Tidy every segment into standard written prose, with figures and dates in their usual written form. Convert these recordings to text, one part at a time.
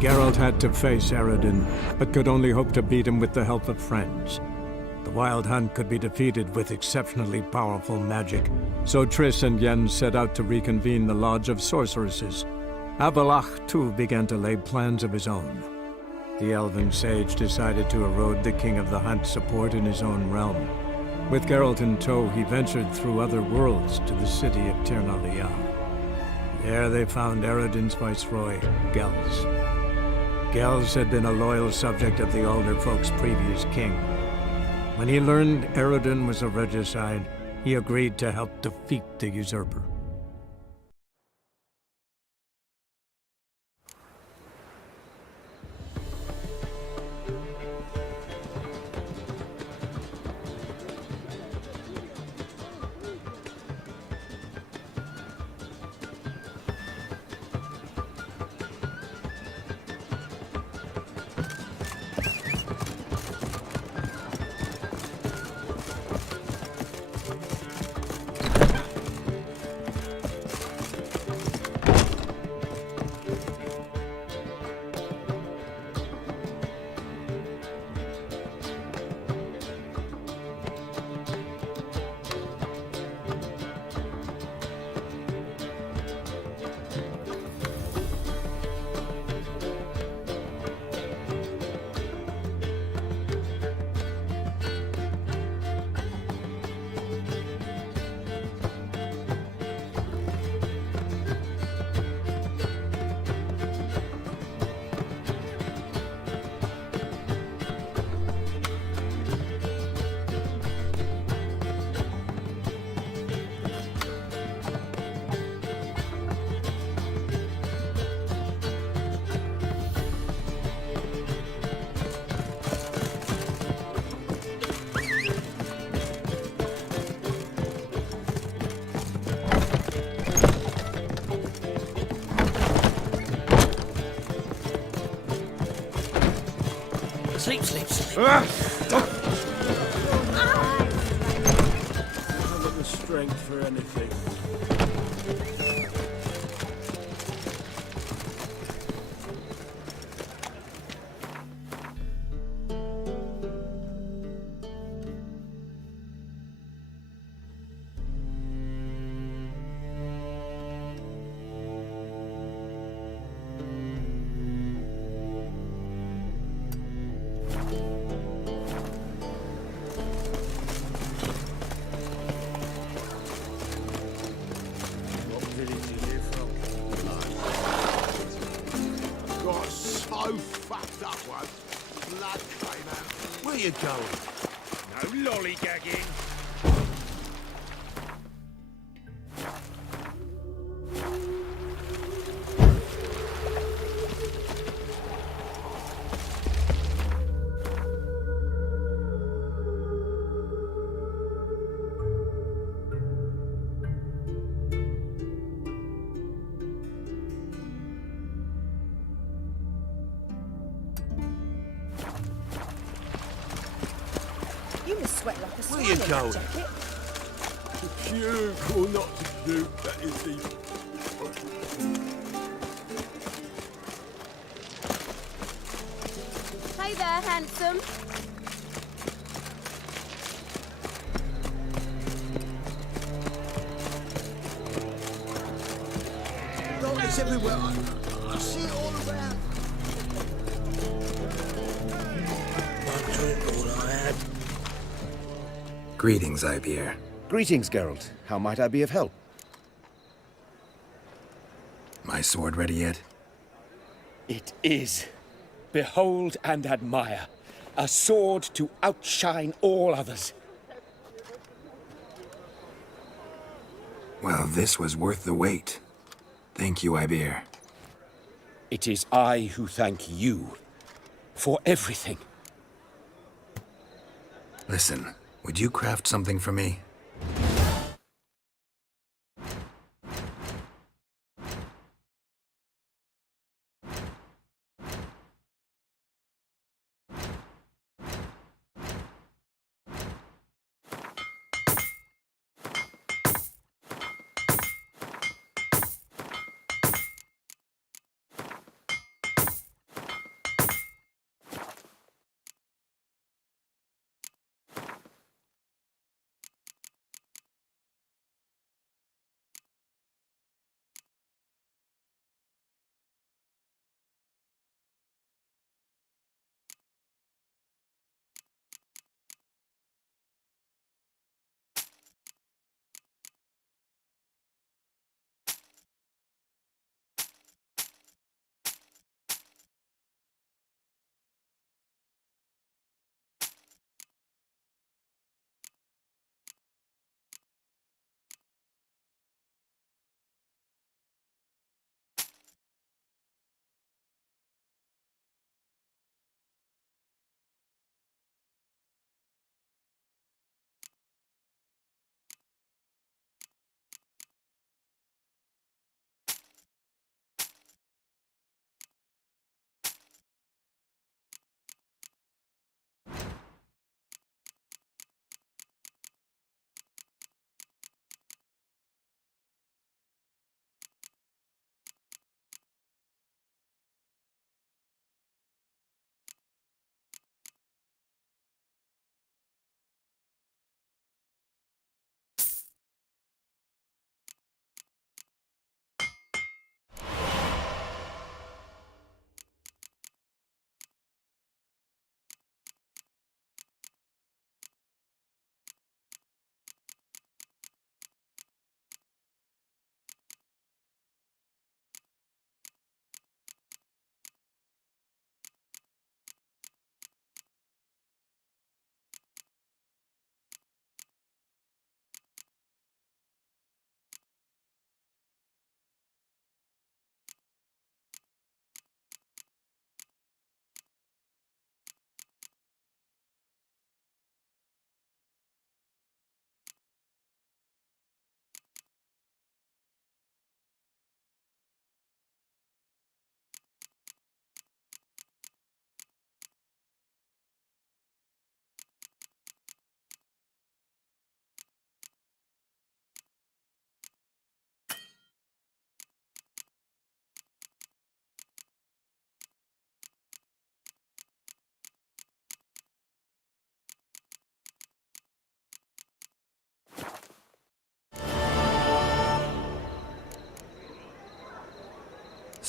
Geralt had to face Eredin, but could only hope to beat him with the help of friends. The Wild Hunt could be defeated with exceptionally powerful magic, so Triss and Yen set out to reconvene the Lodge of Sorceresses. Avalach, too, began to lay plans of his own. The elven sage decided to erode the King of the Hunt's support in his own realm. With Geralt in tow, he ventured through other worlds to the city of Tir na Liah. There they found Eredin's viceroy, Gels. Gels had been a loyal subject of the Alderfolk's previous king. When he learned Eredin was a regicide, he agreed to help defeat the usurper. Sleep, sleep, sleep. I haven't the strength for anything. Where you going? No lollygagging. You must sweat like a Where swine you in that going? jacket. To puke or not to puke, that is the... Hey there, handsome. Oh, it's everywhere. I see it all around. One drink, all I had. Greetings, Ibeer. Greetings, Geralt. How might I be of help? My sword ready yet? It is. Behold and admire. A sword to outshine all others. Well, this was worth the wait. Thank you, Ibeer. It is I who thank you for everything. Listen, would you craft something for me?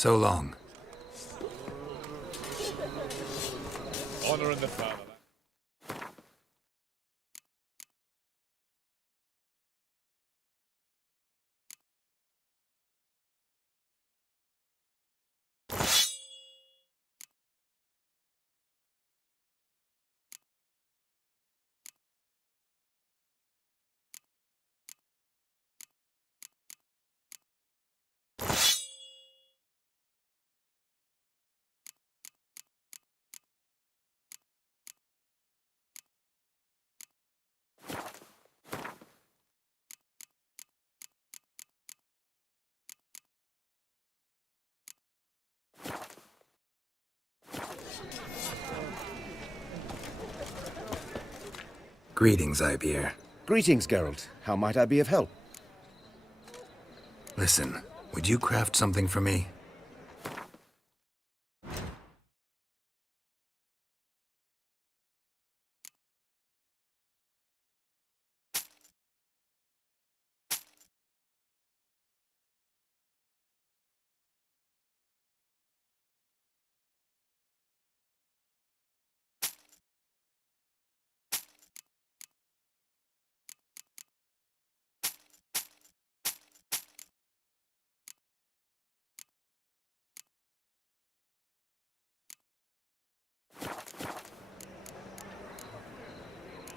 So long. Honor in the fatherland. Greetings, Ibeer. Greetings, Geralt. How might I be of help? Listen, would you craft something for me?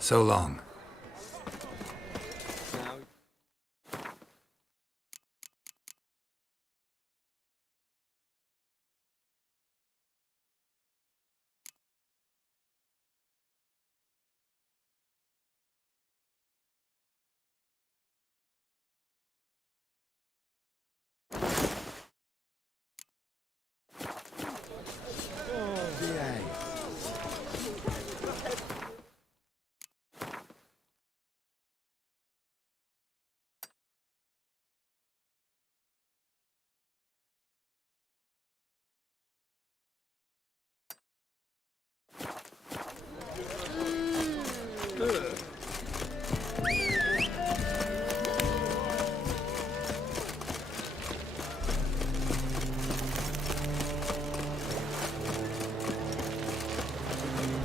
So long.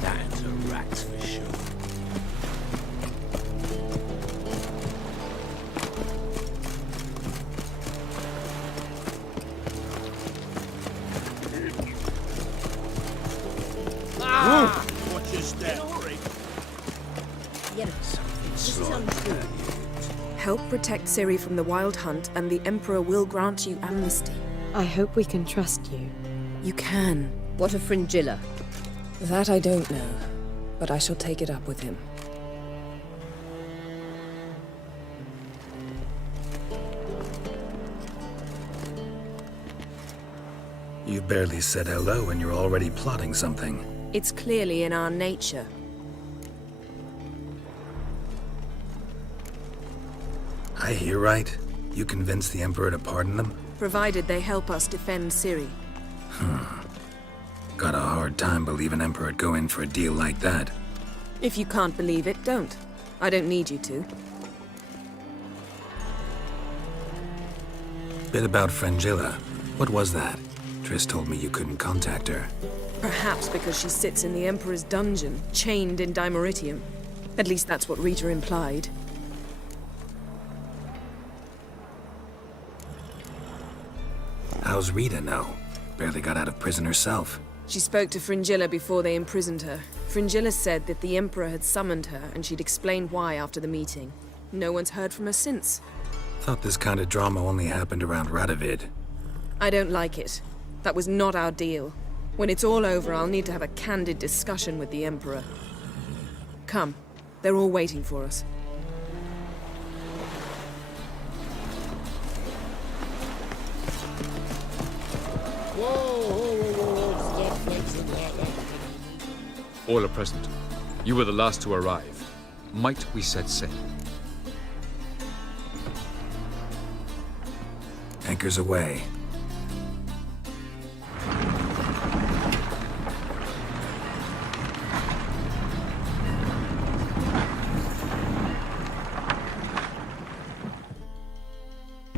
That's a rat for sure. Ah! Watch your step. Help protect Ciri from the Wild Hunt, and the Emperor will grant you amnesty. I hope we can trust you. You can. What of Fringilla? That I don't know, but I shall take it up with him. You barely said hello and you're already plotting something. It's clearly in our nature. I hear right? You convinced the Emperor to pardon them? Provided they help us defend Ciri. Got a hard time believing an Emperor'd go in for a deal like that. If you can't believe it, don't. I don't need you to. Bit about Fringilla. What was that? Triss told me you couldn't contact her. Perhaps because she sits in the Emperor's dungeon, chained in Dimeritium. At least that's what Rita implied. How's Rita know? Barely got out of prison herself. She spoke to Fringilla before they imprisoned her. Fringilla said that the Emperor had summoned her, and she'd explained why after the meeting. No one's heard from her since. Thought this kind of drama only happened around Radovid. I don't like it. That was not our deal. When it's all over, I'll need to have a candid discussion with the Emperor. Come. They're all waiting for us. All are present. You were the last to arrive. Might we set sail? Anchors away.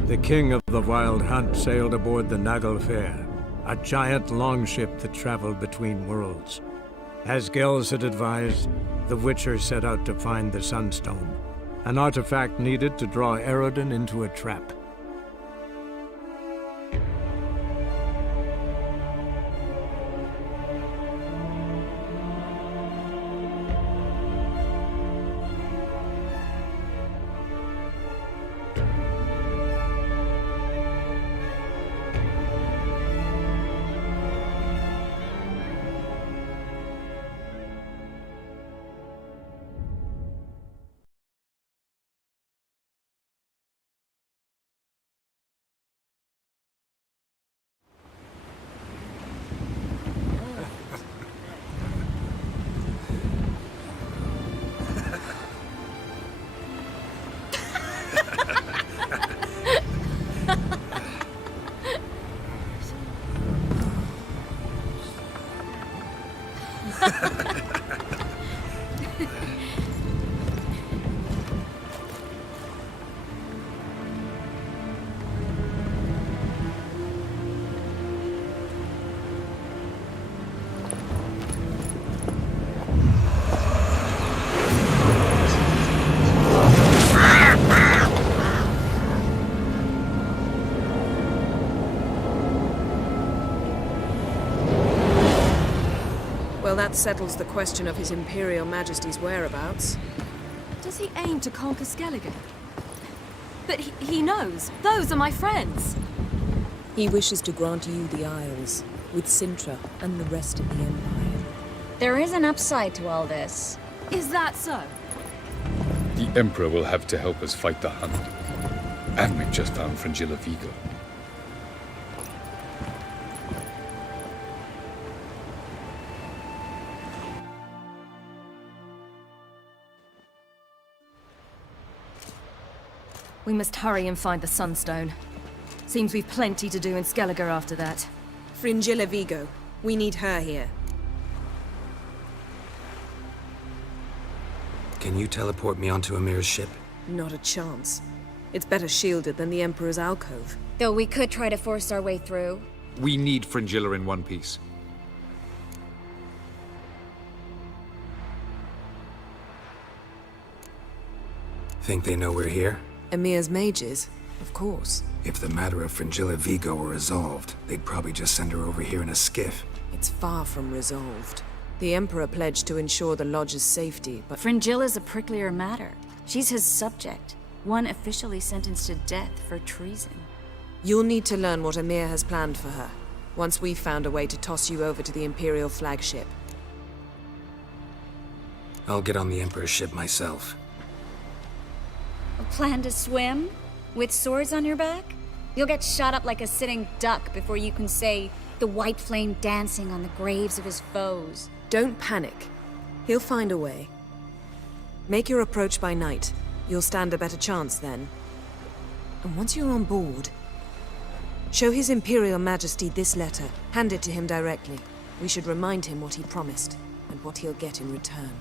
The king of the Wild Hunt sailed aboard the Naglfare, a giant longship that traveled between worlds. As Gels had advised, the Witcher set out to find the Sunstone, an artifact needed to draw Eredin into a trap. Well, that settles the question of His Imperial Majesty's whereabouts. Does he aim to conquer Skellige? But he knows. Those are my friends. He wishes to grant you the Isles, with Sintra and the rest of the Empire. There is an upside to all this. Is that so? The Emperor will have to help us fight the Hunt. And we've just found Fringilla Vigo. We must hurry and find the Sunstone. Seems we've plenty to do in Skellige after that. Fringilla Vigo. We need her here. Can you teleport me onto Amir's ship? Not a chance. It's better shielded than the Emperor's alcove. Though we could try to force our way through. We need Fringilla in one piece. Think they know we're here? Emir's mages, of course. If the matter of Fringilla Vigo were resolved, they'd probably just send her over here in a skiff. It's far from resolved. The Emperor pledged to ensure the Lodge's safety, but Fringilla's a pricklier matter. She's his subject, one officially sentenced to death for treason. you'll need to learn what Emir has planned for her, once we've found a way to toss you over to the Imperial flagship. I'll get on the Emperor's ship myself. A plan to swim? With swords on your back? You'll get shot up like a sitting duck before you can say, the white flame dancing on the graves of his foes. Don't panic. He'll find a way. Make your approach by night. You'll stand a better chance then. And once you're on board, show His Imperial Majesty this letter. Hand it to him directly. We should remind him what he promised, and what he'll get in return.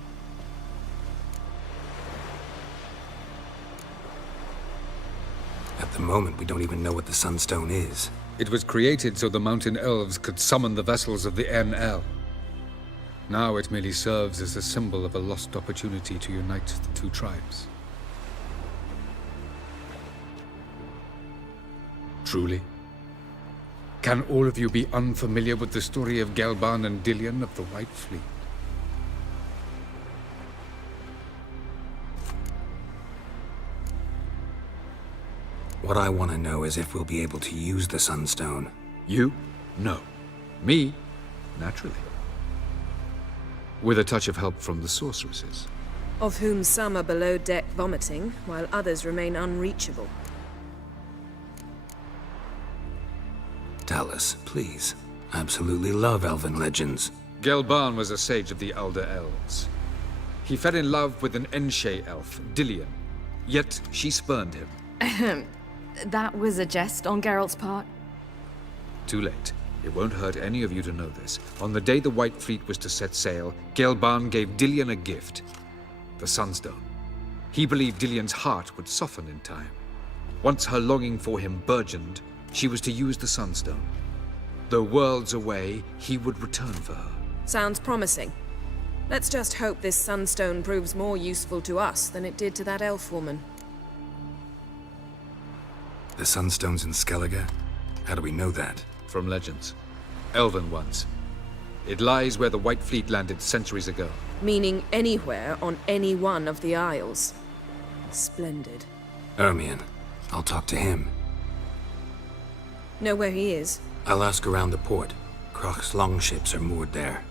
At the moment, we don't even know what the Sunstone is. It was created so the Mountain Elves could summon the vessels of the NL. Now it merely serves as a symbol of a lost opportunity to unite the two tribes. Truly? Can all of you be unfamiliar with the story of Gelban and Dillion of the White Fleet? What I want to know is if we'll be able to use the Sunstone. You? No. Me? Naturally. With a touch of help from the sorceresses. Of whom some are below deck vomiting, while others remain unreachable. Tell us, please. Absolutely love elven legends. Gelban was a sage of the Elder Elves. He fell in love with an Enshe elf, Dillion. Yet she spurned him. That was a jest on Geralt's part. Too late. It won't hurt any of you to know this. On the day the White Fleet was to set sail, Gelban gave Dillion a gift. The Sunstone. He believed Dillion's heart would soften in time. Once her longing for him burgeoned, she was to use the Sunstone. Though worlds away, he would return for her. Sounds promising. Let's just hope this sunstone proves more useful to us than it did to that elf woman. The Sunstone's in Skellige? How do we know that? From legends. Elven ones. It lies where the White Fleet landed centuries ago. Meaning anywhere on any one of the Isles. Splendid. Ermion. I'll talk to him. Know where he is? I'll ask around the port. Croc's longships are moored there.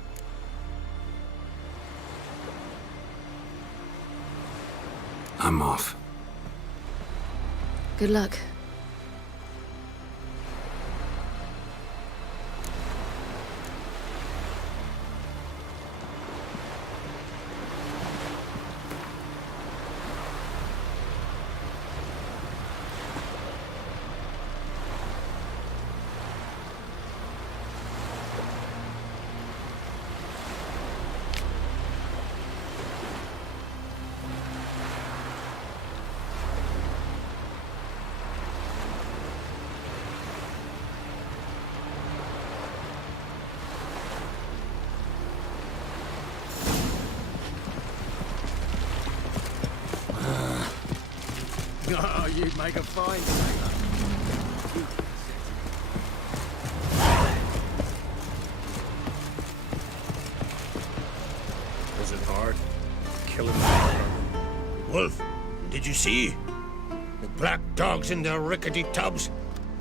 I'm off. Good luck. Oh, you'd make a fine sailor. Was it hard? Killing them. Wolf, did you see? The black dogs in their rickety tubs.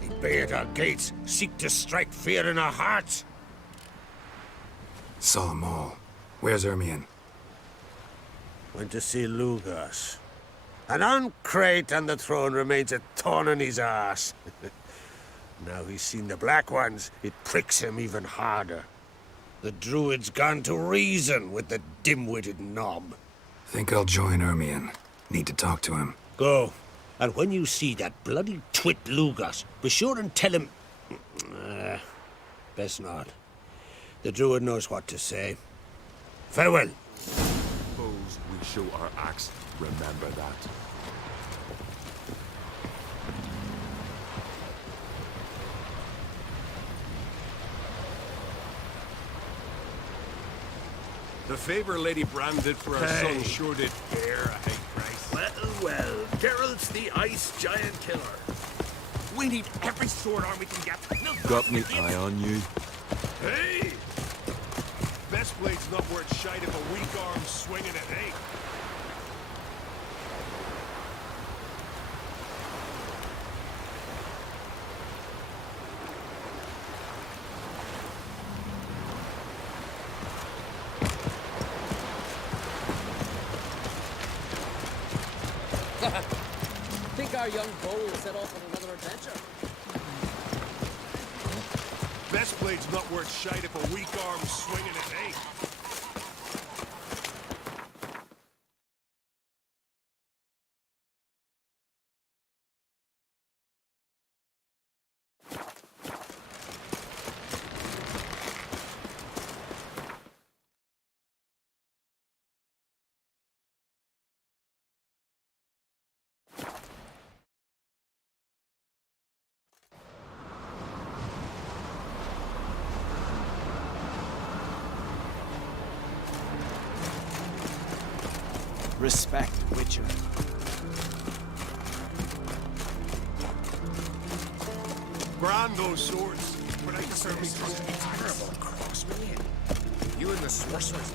They bay at our gates, seek to strike fear in our hearts. Saw 'em all. Where's Ermion? Went to see Lugas. And on Crate on the throne remains a thorn in his arse. Now he's seen the Black Ones, it pricks him even harder. The Druid's gone to reason with the dim-witted knob. Think I'll join Ermion. Need to talk to him. Go. And when you see that bloody twit Lugas, be sure and tell him... best not. The Druid knows what to say. Farewell. Suppose we show our axe. Remember that. The favor Lady Brand did for our son sure did bear a high price. Well, Geralt's the ice giant killer. We need every sword arm we can get. Got me eye on you. Hey! Best blade's not worth shite if a weak arm's swinging it, eh? Think our young bull will set off on another adventure. Best blade's not worth shite if a weak arm's swinging it, eh? Respect, Witcher. Grand those swords, but I certainly trust me terrible crossman. You and the sorcerers.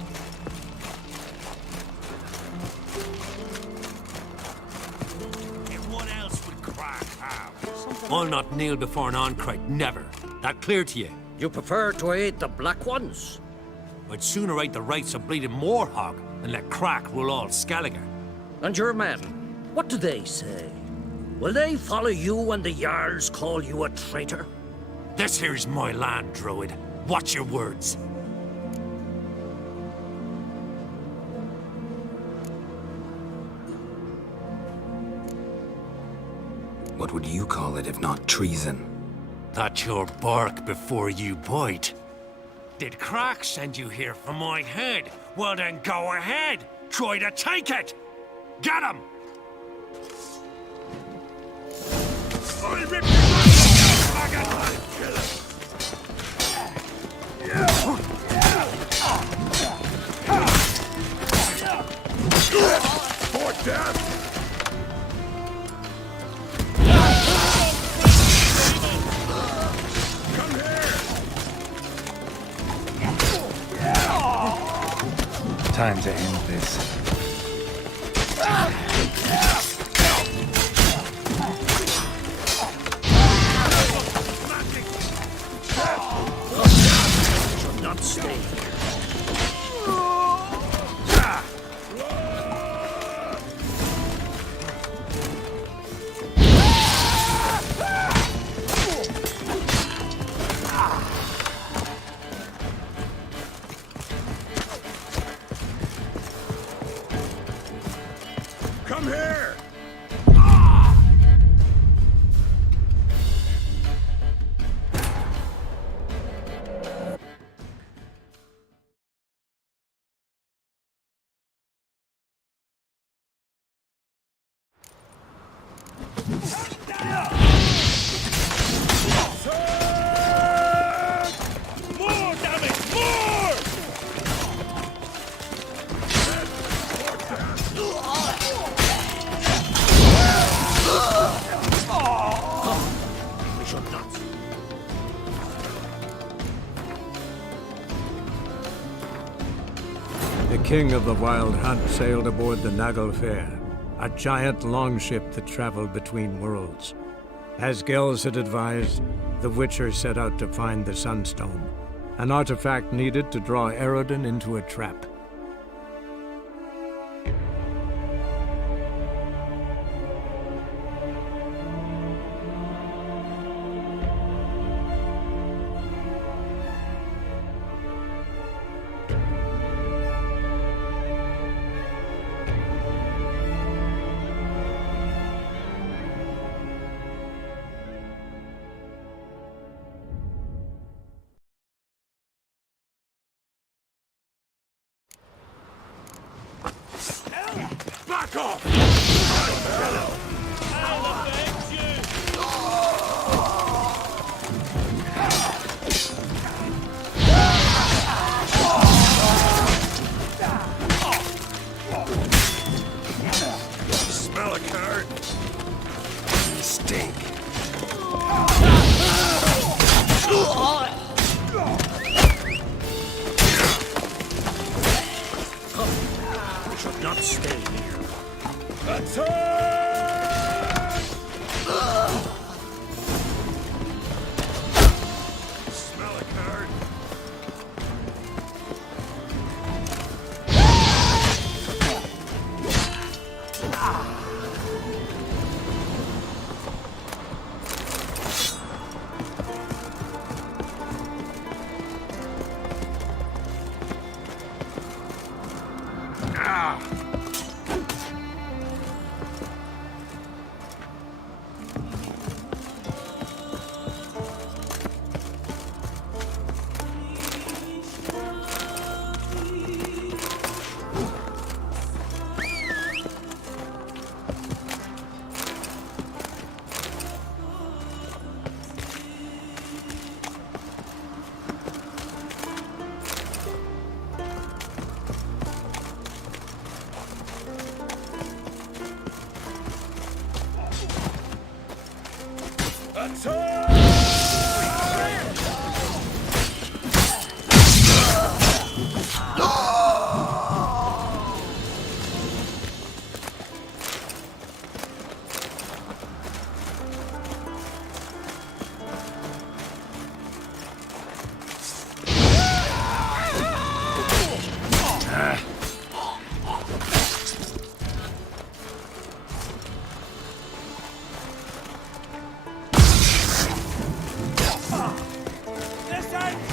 And what else would Crack have? I'll not kneel before an Oncrite, never. That clear to you? You prefer to aid the Black Ones? I'd sooner right the rights of bleeding Moorhog than let Crack rule all Skellige. And your men, what do they say? Will they follow you when the Jarls call you a traitor? This here's my land, Druid. Watch your words. What would you call it if not treason? That's your bark before you bite. Did Crack send you here for my head? Well then go ahead! Try to take it! Get him! I'll rip you! Time to end this. Should not stay. Come here! More damage! More! We should not. The king of the Wild Hunt sailed aboard the Naglfar, a giant longship that traveled between worlds. As Gels had advised, the Witcher set out to find the Sunstone, an artifact needed to draw Eredin into a trap. Back off! Smell a card? You stink. We should not stay here. Smell a card?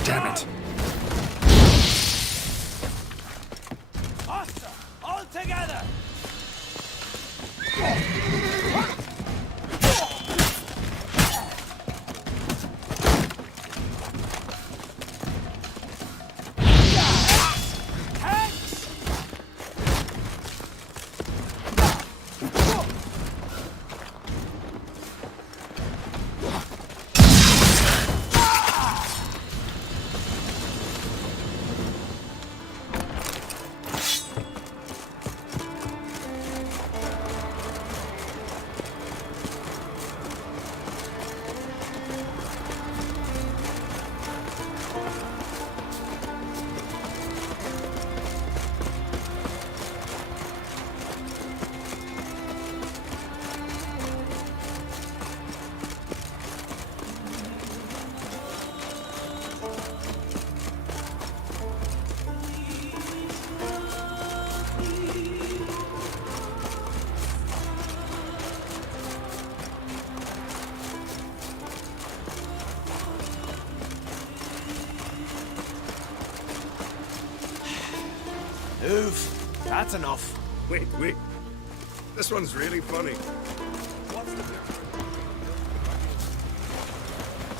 Damn it. All together! Oof, that's enough. Wait. This one's really funny.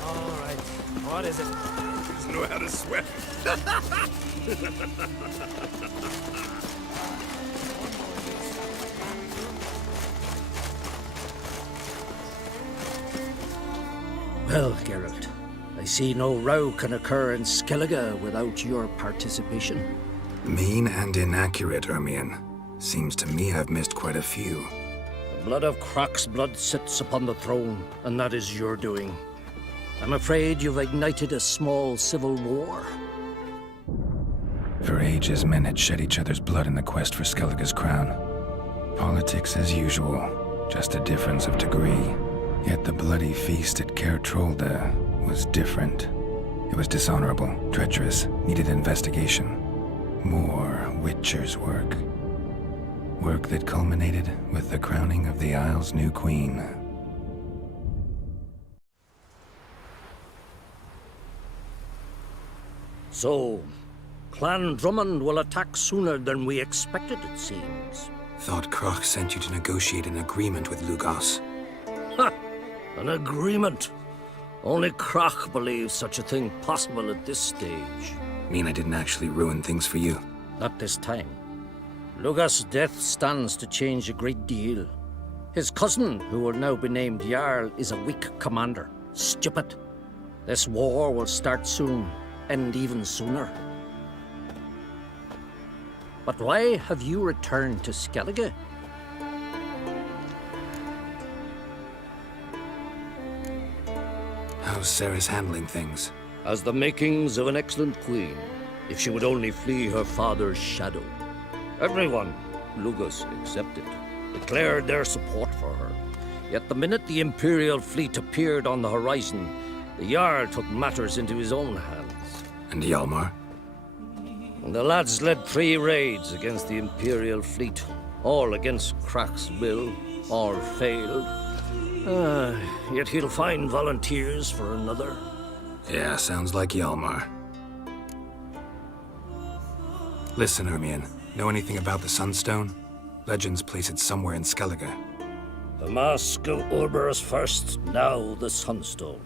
All right, what is it? He doesn't know how to swim. Well, Geralt, I see no row can occur in Skellige without your participation. Mean and inaccurate, Ermion. Seems to me I've missed quite a few. The blood of Croc's blood sits upon the throne, and that is your doing. I'm afraid you've ignited a small civil war. For ages, men had shed each other's blood in the quest for Skellige's crown. Politics as usual, just a difference of degree. Yet the bloody feast at Caer Trolda was different. It was dishonorable, treacherous, needed investigation. More Witcher's work. Work that culminated with the crowning of the Isle's new queen. So, Clan Drummond will attack sooner than we expected, it seems. Thought Croc sent you to negotiate an agreement with Lugos. Ha! An agreement. Only Croc believes such a thing possible at this stage. Mean I didn't actually ruin things for you? Not this time. Lugos' death stands to change a great deal. His cousin, who will now be named Jarl, is a weak commander. Stupid. This war will start soon, end even sooner. But why have you returned to Skellige? How's Sarah's handling things? Has the makings of an excellent queen, if she would only flee her father's shadow. Everyone, Lugos excepted, declared their support for her. Yet the minute the Imperial fleet appeared on the horizon, the Jarl took matters into his own hands. And Hjalmar? And the lads led 3 raids against the Imperial fleet, all against Croc's will, all failed. Yet he'll find volunteers for another. Yeah, sounds like Hjalmar. Listen, Ermion, know anything about the Sunstone? Legends place it somewhere in Skellige. The Mask of Orberus first, now the Sunstone.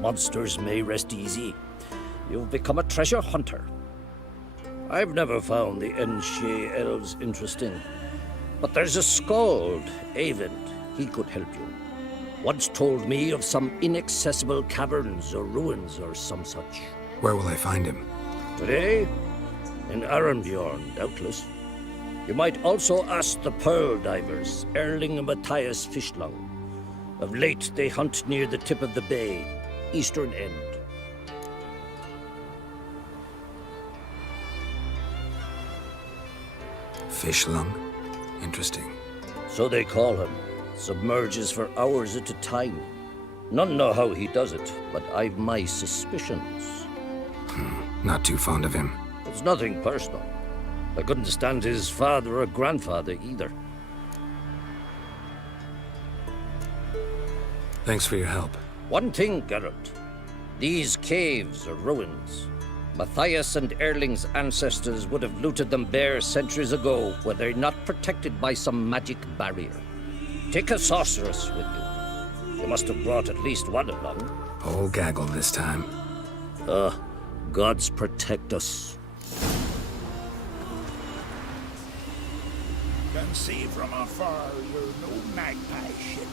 Monsters may rest easy. You've become a treasure hunter. I've never found the Enshe elves interesting. But there's a skald, Eyvind. He could help you. Once told me of some inaccessible caverns or ruins or some such. Where will I find him? Today? In Arenbjorn, doubtless. You might also ask the pearl divers, Erling and Matthias Fishlung. Of late, they hunt near the tip of the bay, eastern end. Fishlung? Interesting. So they call him. Submerges for hours at a time. None know how he does it, but I've my suspicions. Not too fond of him. It's nothing personal. I couldn't stand his father or grandfather either. Thanks for your help. One thing, Geralt. These caves are ruins. Matthias and Erling's ancestors would have looted them bare centuries ago were they not protected by some magic barrier. Take a sorceress with you. You must have brought at least one along. Whole gaggle this time. Gods protect us. Can see from afar you're no magpie shit.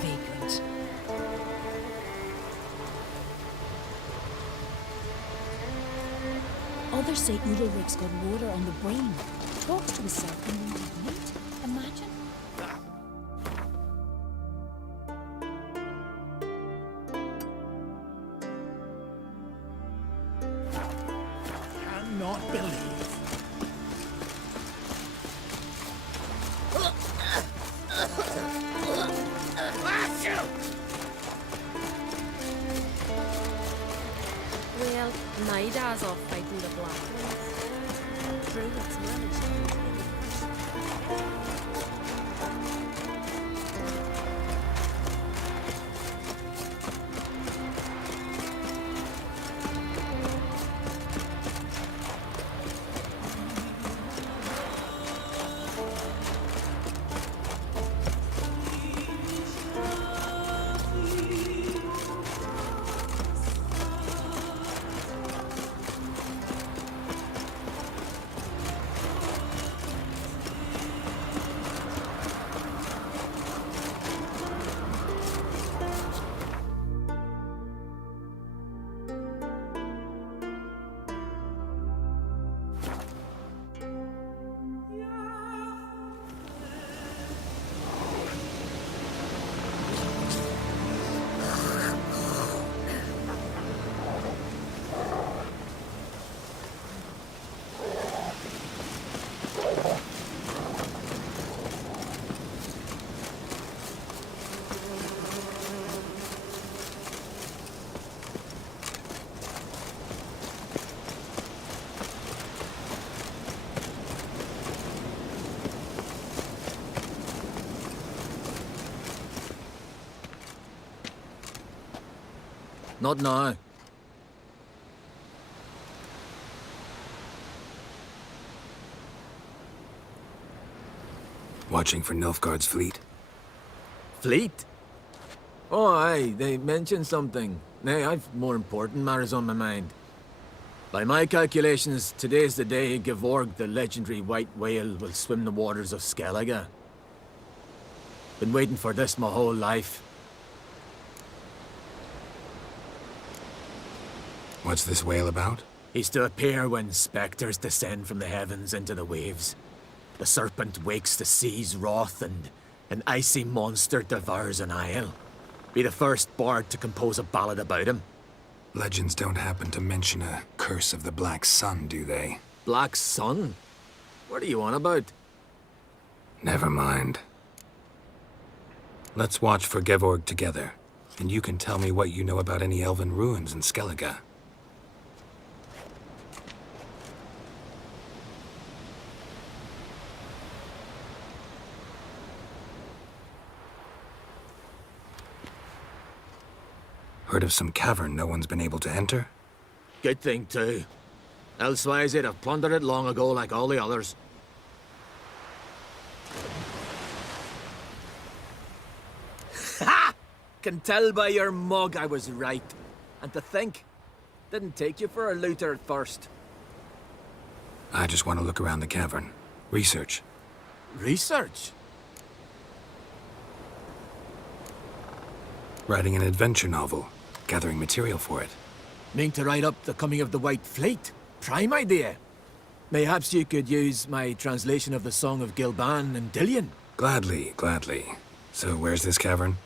Vagrant. Others say Udalric's got water on the brain. Talks to himself and won't admit. Imagine. Cannot believe. Naida's off fighting the Black Ones. True, that's managed. Not now. Watching for Nilfgaard's fleet? Fleet? Oh, aye, they mentioned something. Nay, I've more important matters on my mind. By my calculations, today's the day Gevorg, the legendary white whale, will swim the waters of Skellige. Been waiting for this my whole life. What's this whale about? He's to appear when spectres descend from the heavens into the waves. The serpent wakes the sea's wrath, and an icy monster devours an isle. Be the first bard to compose a ballad about him. Legends don't happen to mention a curse of the Black Sun, do they? Black Sun? What are you on about? Never mind. Let's watch for Gevorg together, and you can tell me what you know about any elven ruins in Skellige. Heard of some cavern no one's been able to enter? Good thing, too. Elsewise, they'd have plundered it long ago like all the others. Ha! Can tell by your mug I was right. And to think, didn't take you for a looter at first. I just want to look around the cavern. Research. Research? Writing an adventure novel. Gathering material for it. Mean to write up the coming of the White Fleet? Prime idea. Mayhaps you could use my translation of the Song of Gilban and Dillion. Gladly, gladly. So where's this cavern?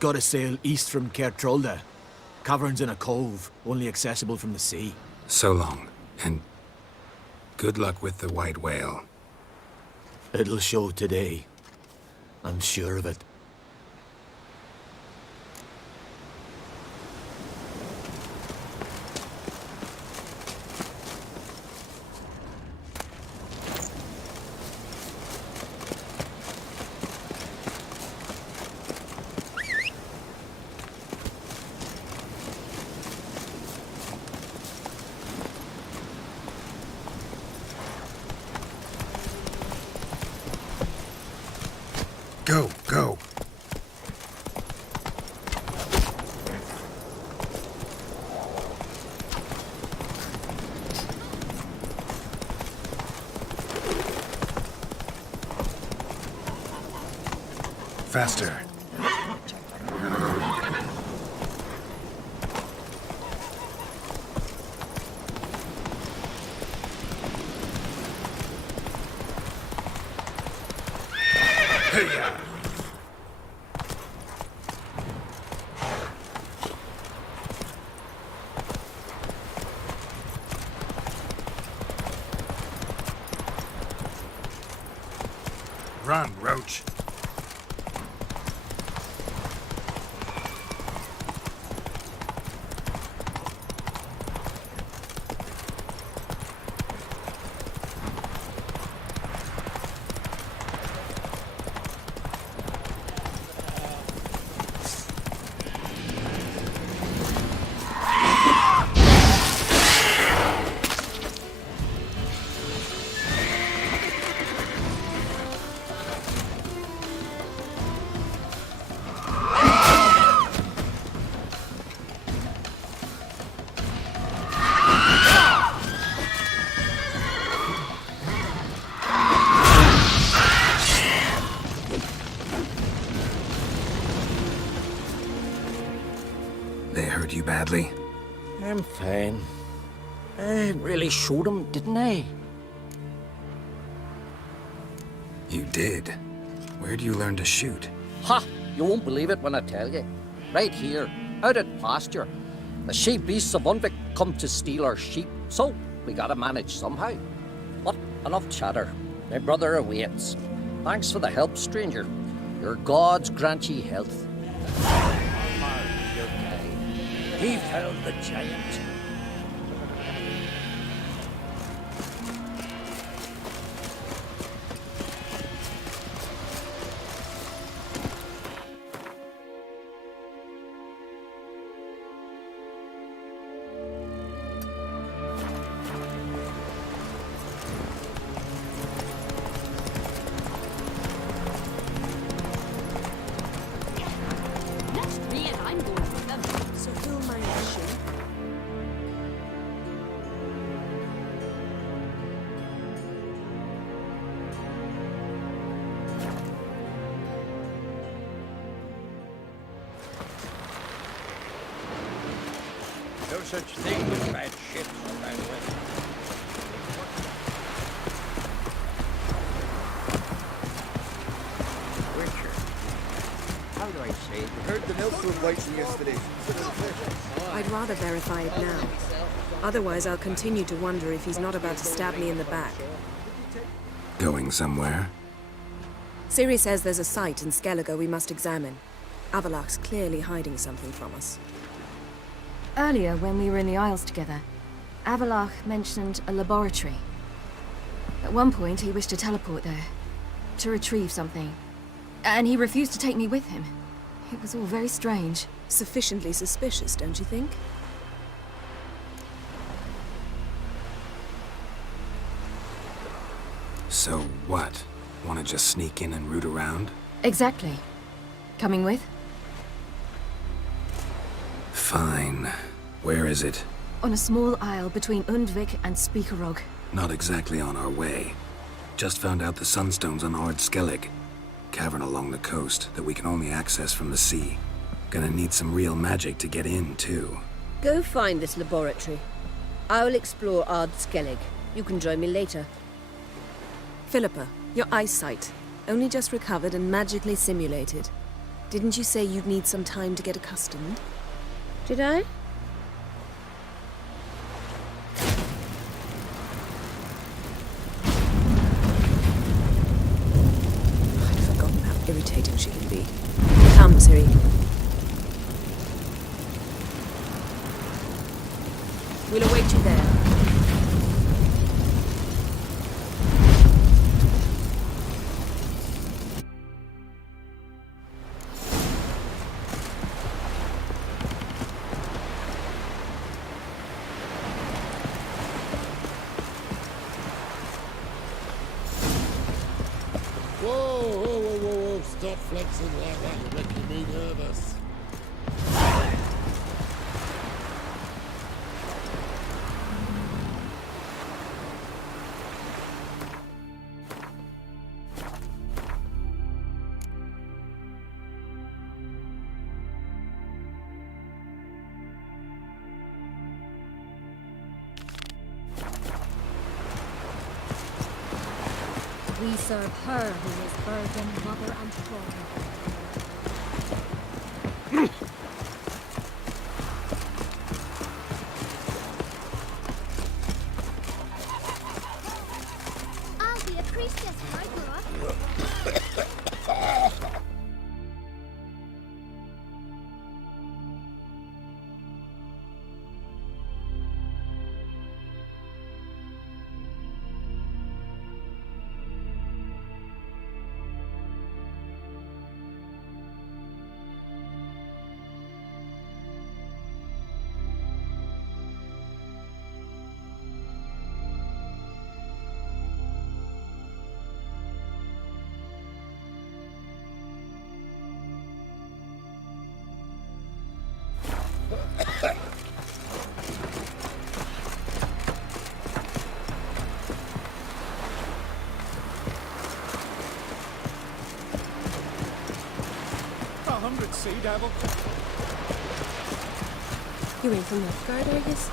Gotta sail east from Kertrolda. Cavern's in a cove, only accessible from the sea. So long, and good luck with the white whale. It'll show today. I'm sure of it. Go, go. Faster. Hey-ya! Run, Roach. They hurt you badly? I'm fine. I really showed him, didn't I? You did? Where do you learn to shoot? Ha! You won't believe it when I tell you. Right here, out at pasture. The she beasts of Unvik come to steal our sheep, so we gotta manage somehow. But enough chatter. My brother awaits. Thanks for the help, stranger. Your gods grant ye health. He felled the giant. No such thing as bad ships, by the way. Richard, how do I say it? Heard the milk was waiting yesterday. I'd rather verify it now. Otherwise, I'll continue to wonder if he's not about to stab me in the back. Going somewhere? Ciri says there's a site in Skellige we must examine. Avalok's clearly hiding something from us. Earlier, when we were in the Isles together, Avalok mentioned a laboratory. At one point, he wished to teleport there, to retrieve something. And he refused to take me with him. It was all very strange. Sufficiently suspicious, don't you think? So what? Want to just sneak in and root around? Exactly. Coming with? Fine. Where is it? On a small isle between Undvik and Speakerog. Not exactly on our way. Just found out the sunstone's on Ard Skellig. Cavern along the coast that we can only access from the sea. Gonna need some real magic to get in, too. Go find this laboratory. I will explore Ard Skellig. You can join me later. Philippa, your eyesight. Only just recovered and magically simulated. Didn't you say you'd need some time to get accustomed? Did I? I'd forgotten how irritating she can be. Come, Ciri. We'll await you there. Whoa, stop flexing like that, you're making me nervous. We serve her who is virgin, mother, and throne. I'll be a priestess when I grow up. Sea devil. You ain't from Lifeguard, I guess?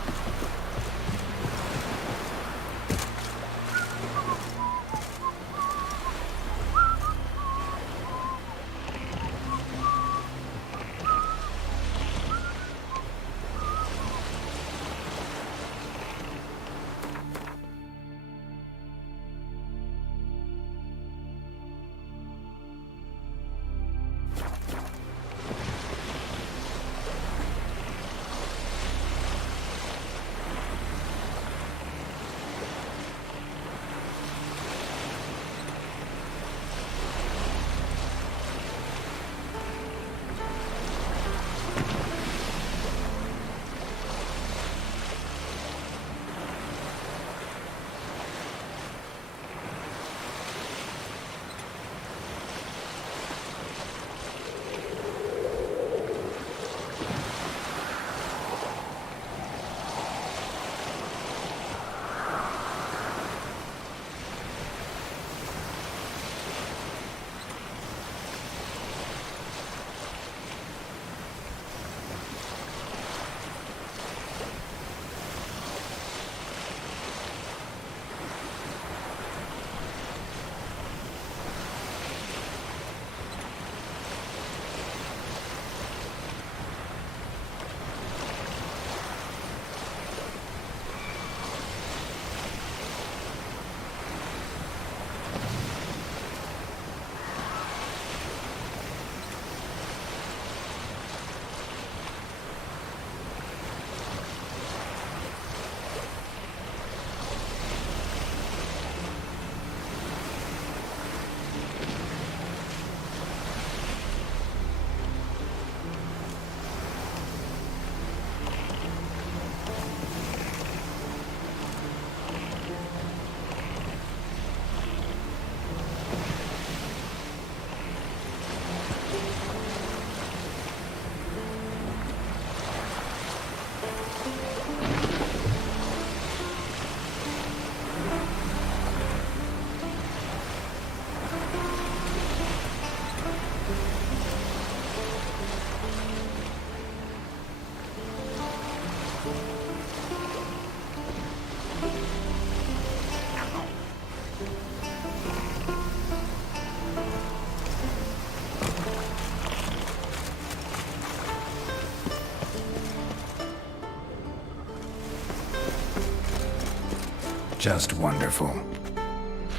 Just wonderful.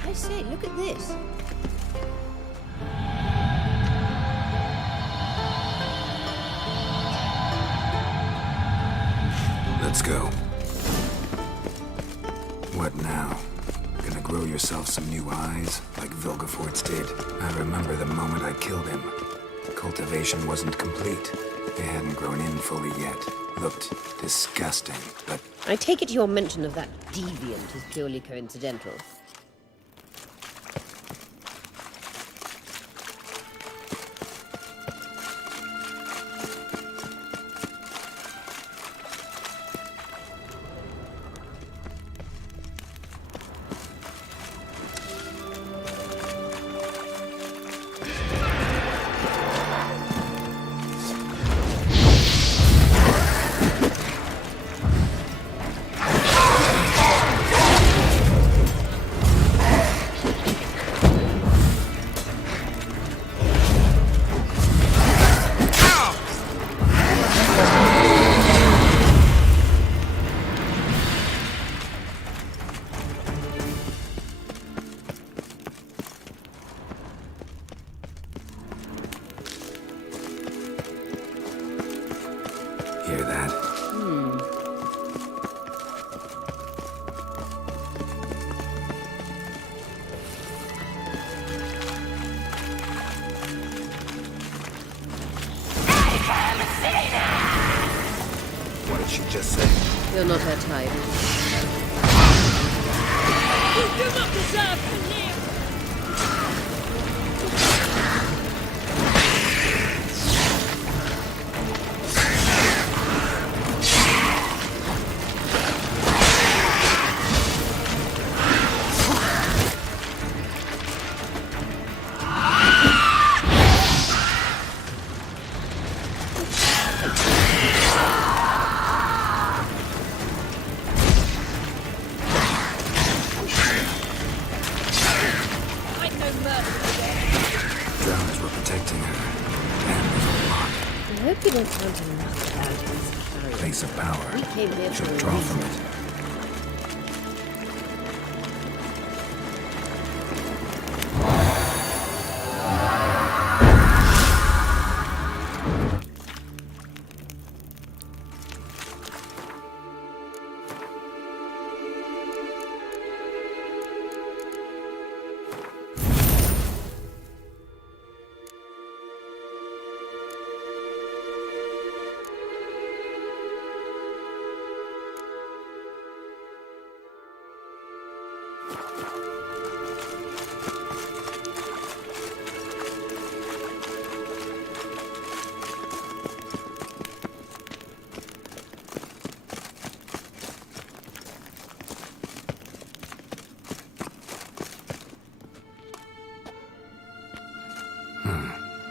I say, look at this. Let's go. What now? Gonna grow yourself some new eyes, like Vilgefortz did? I remember the moment I killed him. Cultivation wasn't complete. They hadn't grown in fully yet. Looked disgusting, but... I take it your mention of that deviant is purely coincidental. Hear that? What did she just say? You're not her type. You do not deserve to live! encounter enough barriers. Place of power. We came here for Should a draw reason. from it.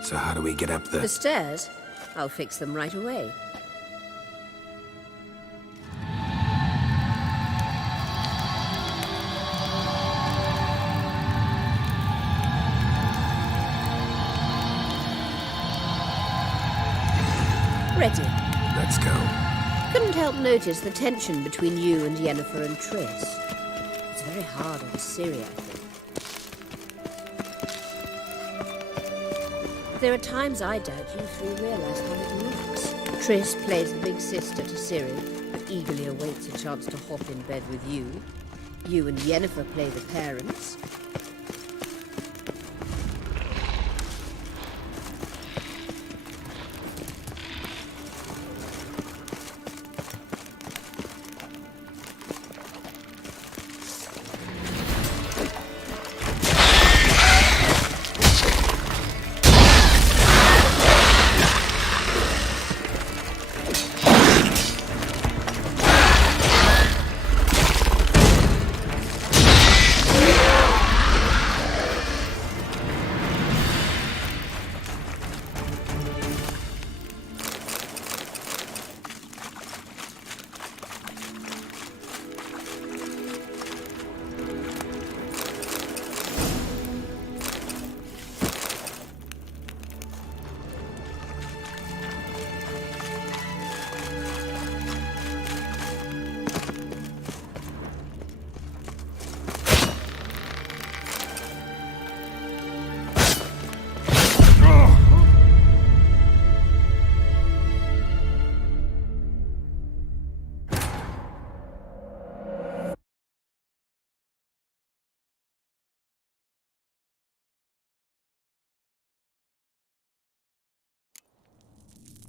So how do we get up The stairs? I'll fix them right away. Ready. Let's go. Couldn't help notice the tension between you and Yennefer and Triss. It's very hard on Ciri, I think. There are times I doubt you three realize how it looks. Triss plays the big sister to Ciri, but eagerly awaits a chance to hop in bed with you. You and Yennefer play the parents.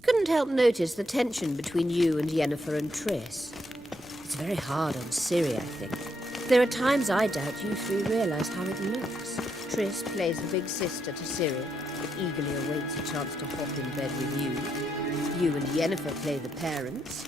Couldn't help notice the tension between you and Yennefer and Triss. It's very hard on Ciri, I think. There are times I doubt you three realize how it looks. Triss plays the big sister to Ciri, but eagerly awaits a chance to hop in bed with you. You and Yennefer play the parents.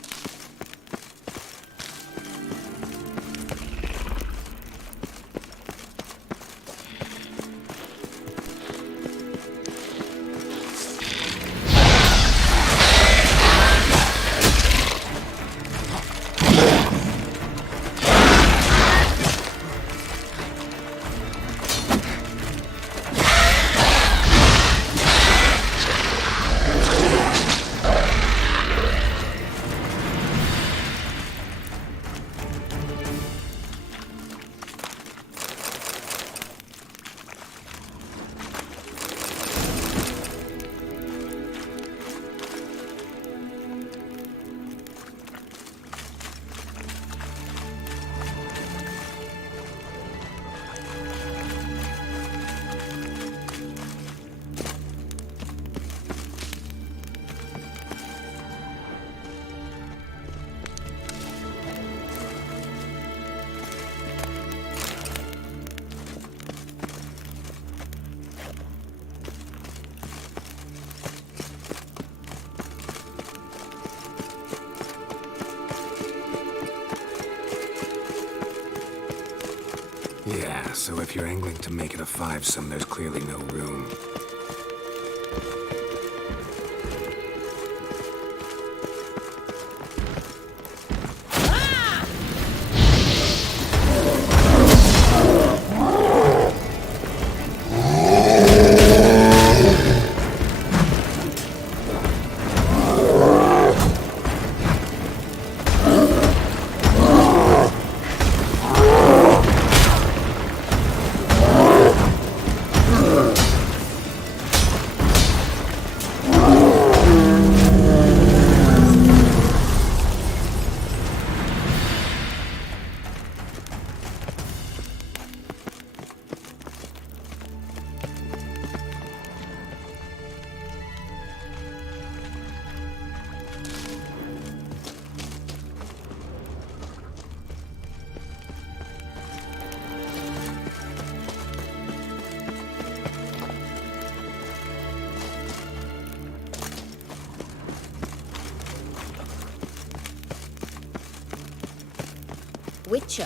Yeah, so if you're angling to make it a five-some, there's clearly no room. Witcher.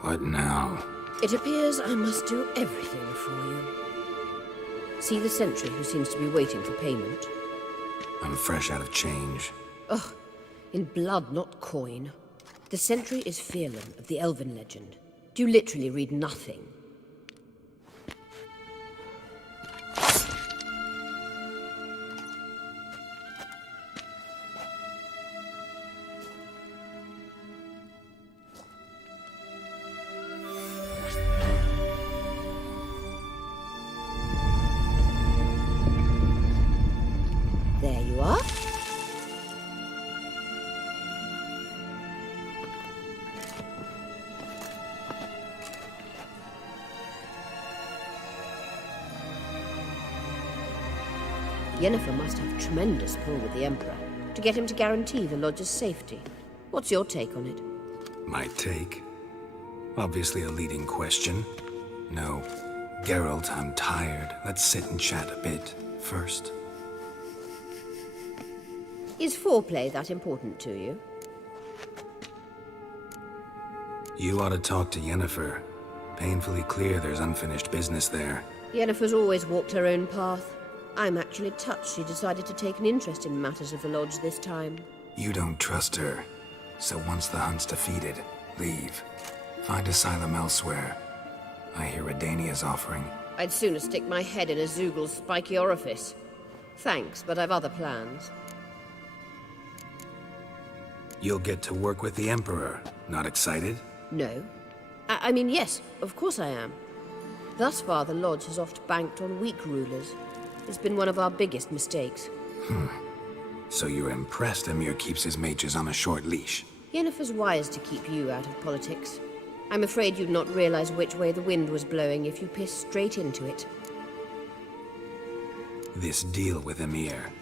What now? It appears I must do everything for you. See the sentry who seems to be waiting for payment? I'm fresh out of change. Ugh, in blood, not coin. The sentry is Fearlan of the Elven legend. Do you literally read nothing? There you are. Yennefer must have tremendous pull with the Emperor to get him to guarantee the Lodge's safety. What's your take on it? My take? Obviously a leading question. No. Geralt, I'm tired. Let's sit and chat a bit first. Is foreplay that important to you? You ought to talk to Yennefer. Painfully clear there's unfinished business there. Yennefer's always walked her own path. I'm actually touched she decided to take an interest in matters of the Lodge this time. You don't trust her. So once the hunt's defeated, leave. Find asylum elsewhere. I hear Redania's offering. I'd sooner stick my head in a Zoogl's spiky orifice. Thanks, but I've other plans. You'll get to work with the Emperor. Not excited? No. I mean, yes, of course I am. Thus far, the Lodge has oft banked on weak rulers. It's been one of our biggest mistakes. So you're impressed Emir keeps his mages on a short leash? Yennefer's wise to keep you out of politics. I'm afraid you'd not realize which way the wind was blowing if you pissed straight into it. This deal with Emir.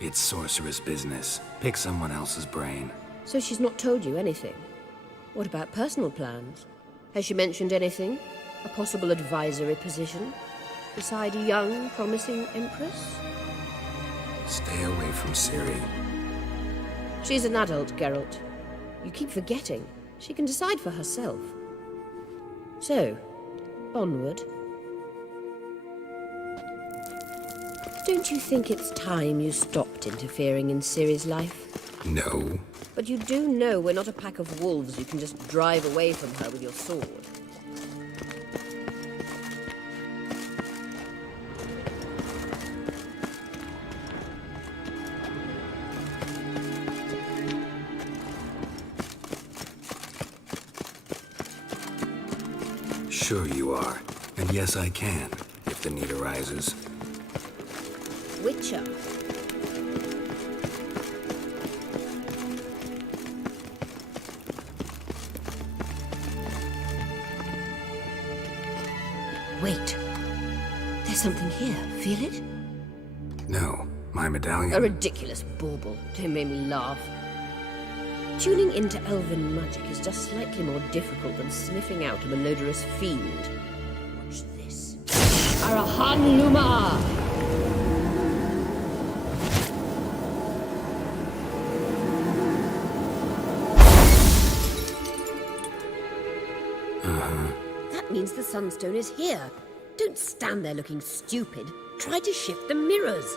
It's sorceress business. Pick someone else's brain. So she's not told you anything? What about personal plans? Has she mentioned anything? A possible advisory position? Beside a young, promising Empress? Stay away from Ciri. She's an adult, Geralt. You keep forgetting. She can decide for herself. So, onward. Don't you think it's time you stopped interfering in Ciri's life? No. But you do know we're not a pack of wolves you can just drive away from her with your sword. Sure you are. And yes, I can, if the need arises. Witcher. Wait. There's something here. Feel it? No, my medallion. A ridiculous bauble. Don't make me laugh. Tuning into elven magic is just slightly more difficult than sniffing out a malodorous fiend. Watch this. Arahan Luma! That means the Sunstone is here. Don't stand there looking stupid. Try to shift the mirrors.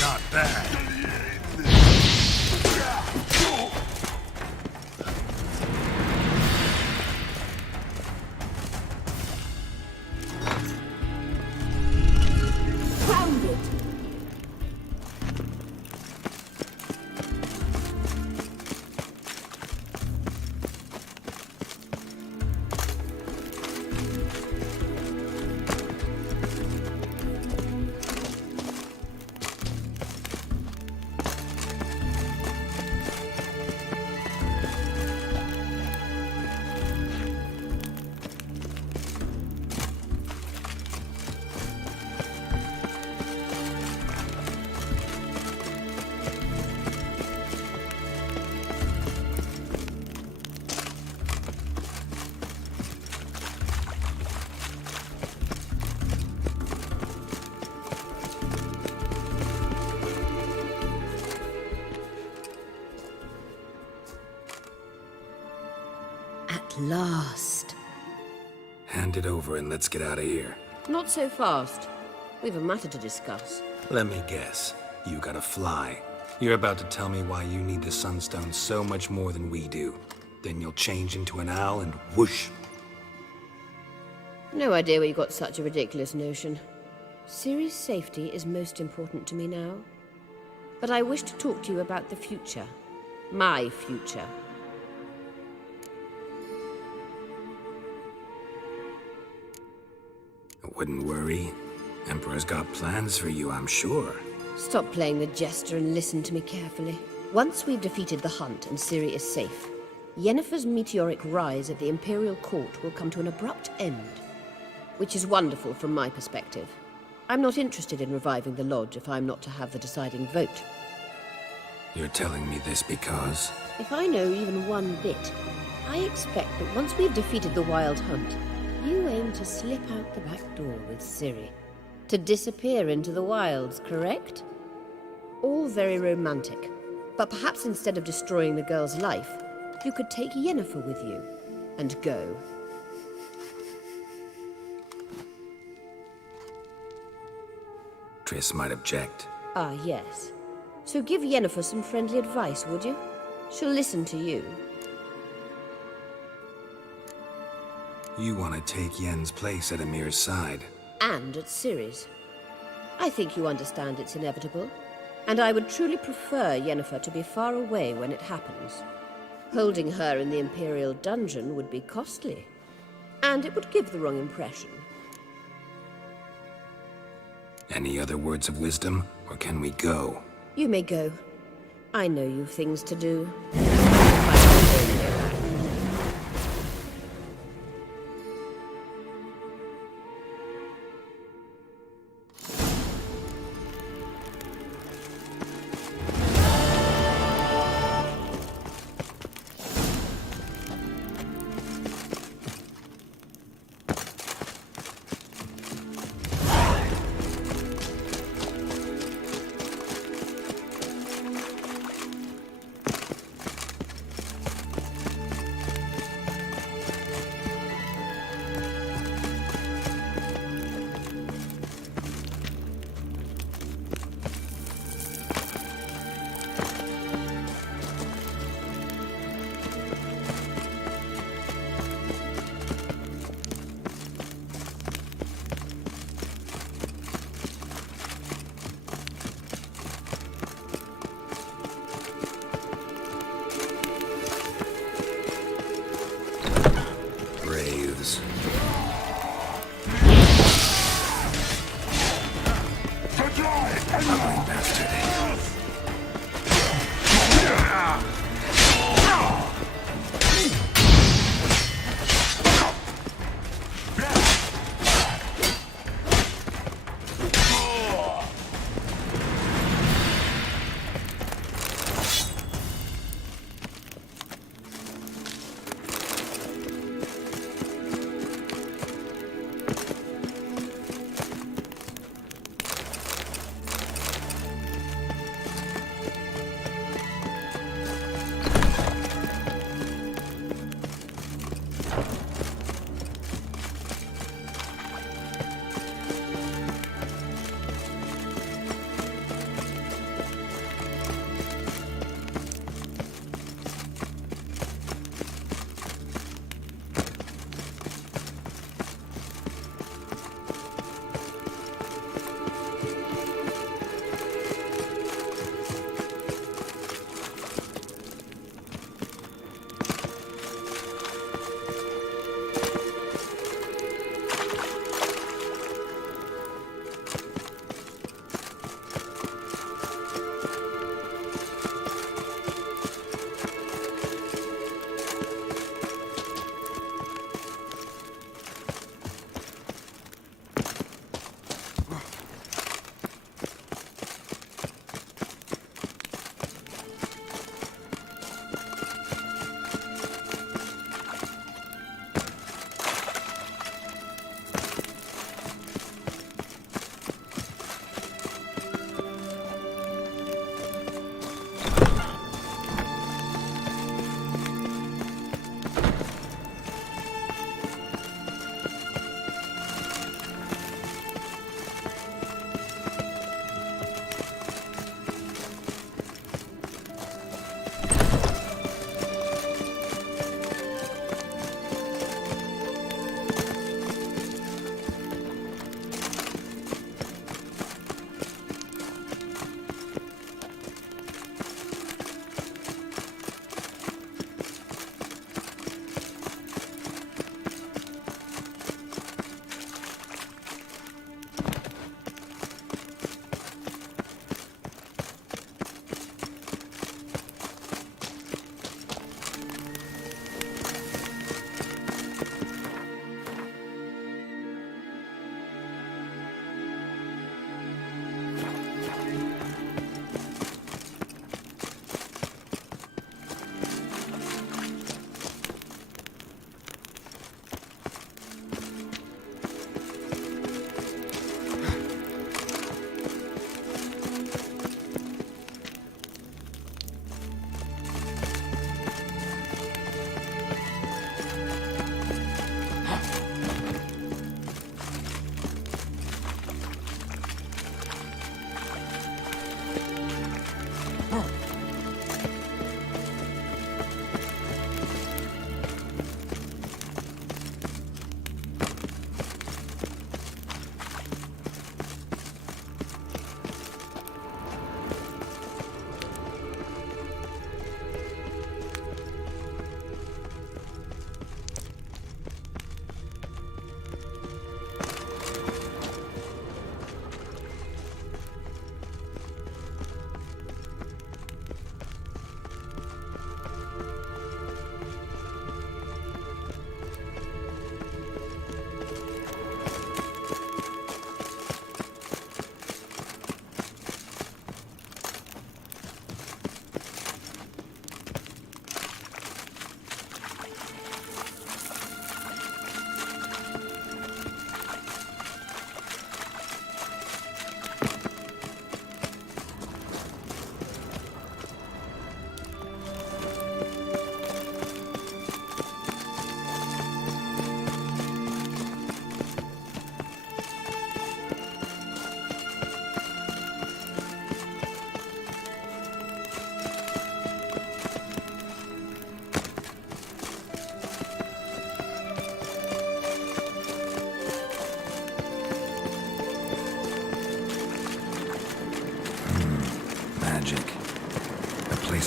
Not bad. Found it. At last. Hand it over and let's get out of here. Not so fast. We've a matter to discuss. Let me guess. You gotta fly. You're about to tell me why you need the Sunstone so much more than we do. Then you'll change into an owl and whoosh. No idea where you got such a ridiculous notion. Ciri's safety is most important to me now. But I wish to talk to you about the future. My future. Wouldn't worry. Emperor's got plans for you, I'm sure. Stop playing the jester and listen to me carefully. Once we've defeated the hunt and Ciri is safe, Yennefer's meteoric rise at the Imperial Court will come to an abrupt end. Which is wonderful from my perspective. I'm not interested in reviving the Lodge if I'm not to have the deciding vote. You're telling me this because... If I know even one bit, I expect that once we've defeated the Wild Hunt, you aim to slip out the back door with Ciri. To disappear into the wilds, correct? All very romantic. But perhaps instead of destroying the girl's life, you could take Yennefer with you and go. Triss might object. Ah, yes. So give Yennefer some friendly advice, would you? She'll listen to you. You want to take Yen's place at Amir's side. And at Ciri's. I think you understand it's inevitable. And I would truly prefer Yennefer to be far away when it happens. Holding her in the Imperial dungeon would be costly. And it would give the wrong impression. Any other words of wisdom, or can we go? You may go. I know you've things to do.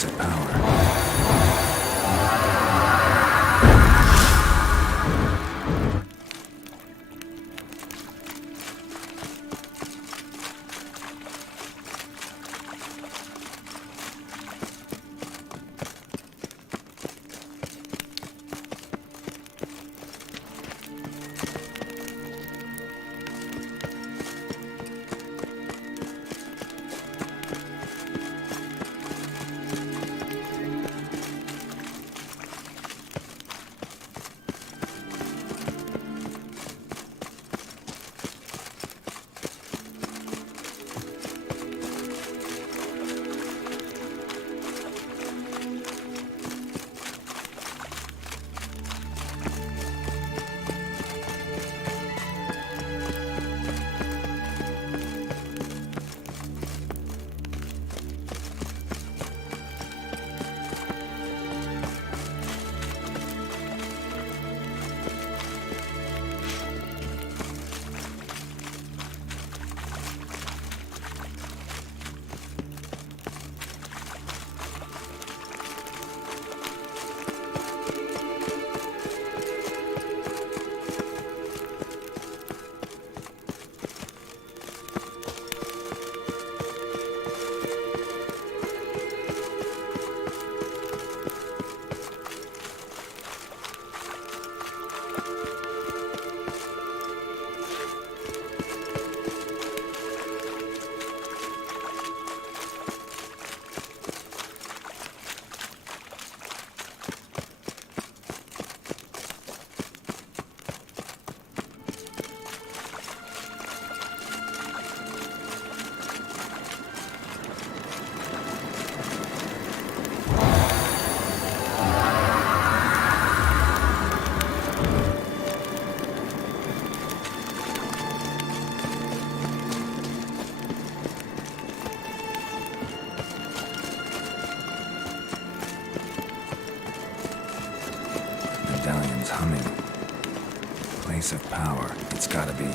place of power. Medallion's humming. Place of power. It's gotta be.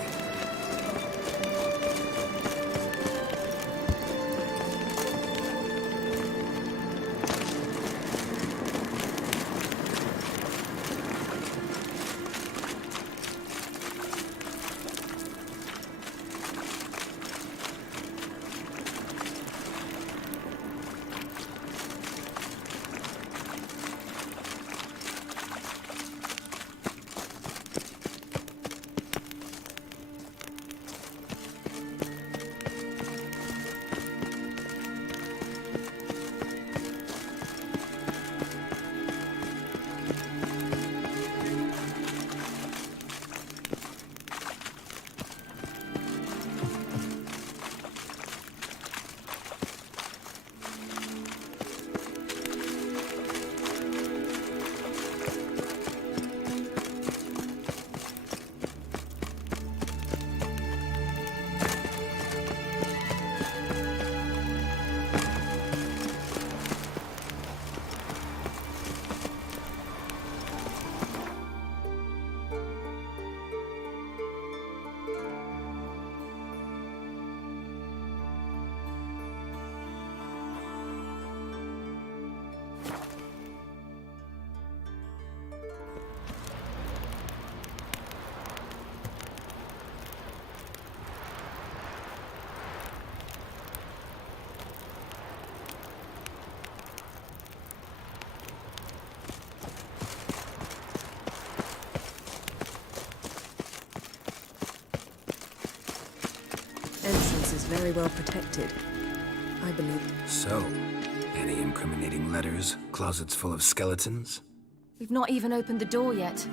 Entrance is very well protected, I believe. So, any incriminating letters? Closets full of skeletons? We've not even opened the door yet.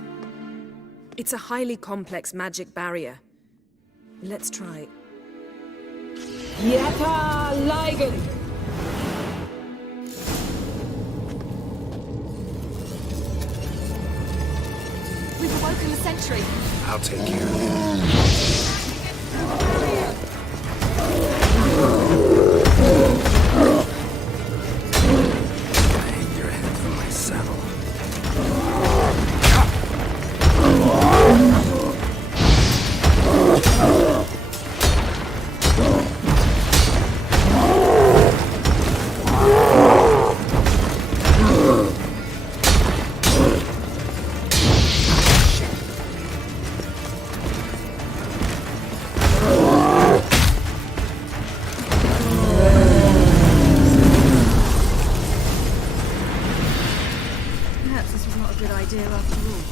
It's a highly complex magic barrier. Let's try. Yata Ligen! We've awoken the sentry. I'll take care of it. Hang your head from my saddle. Perhaps this was not a good idea after all.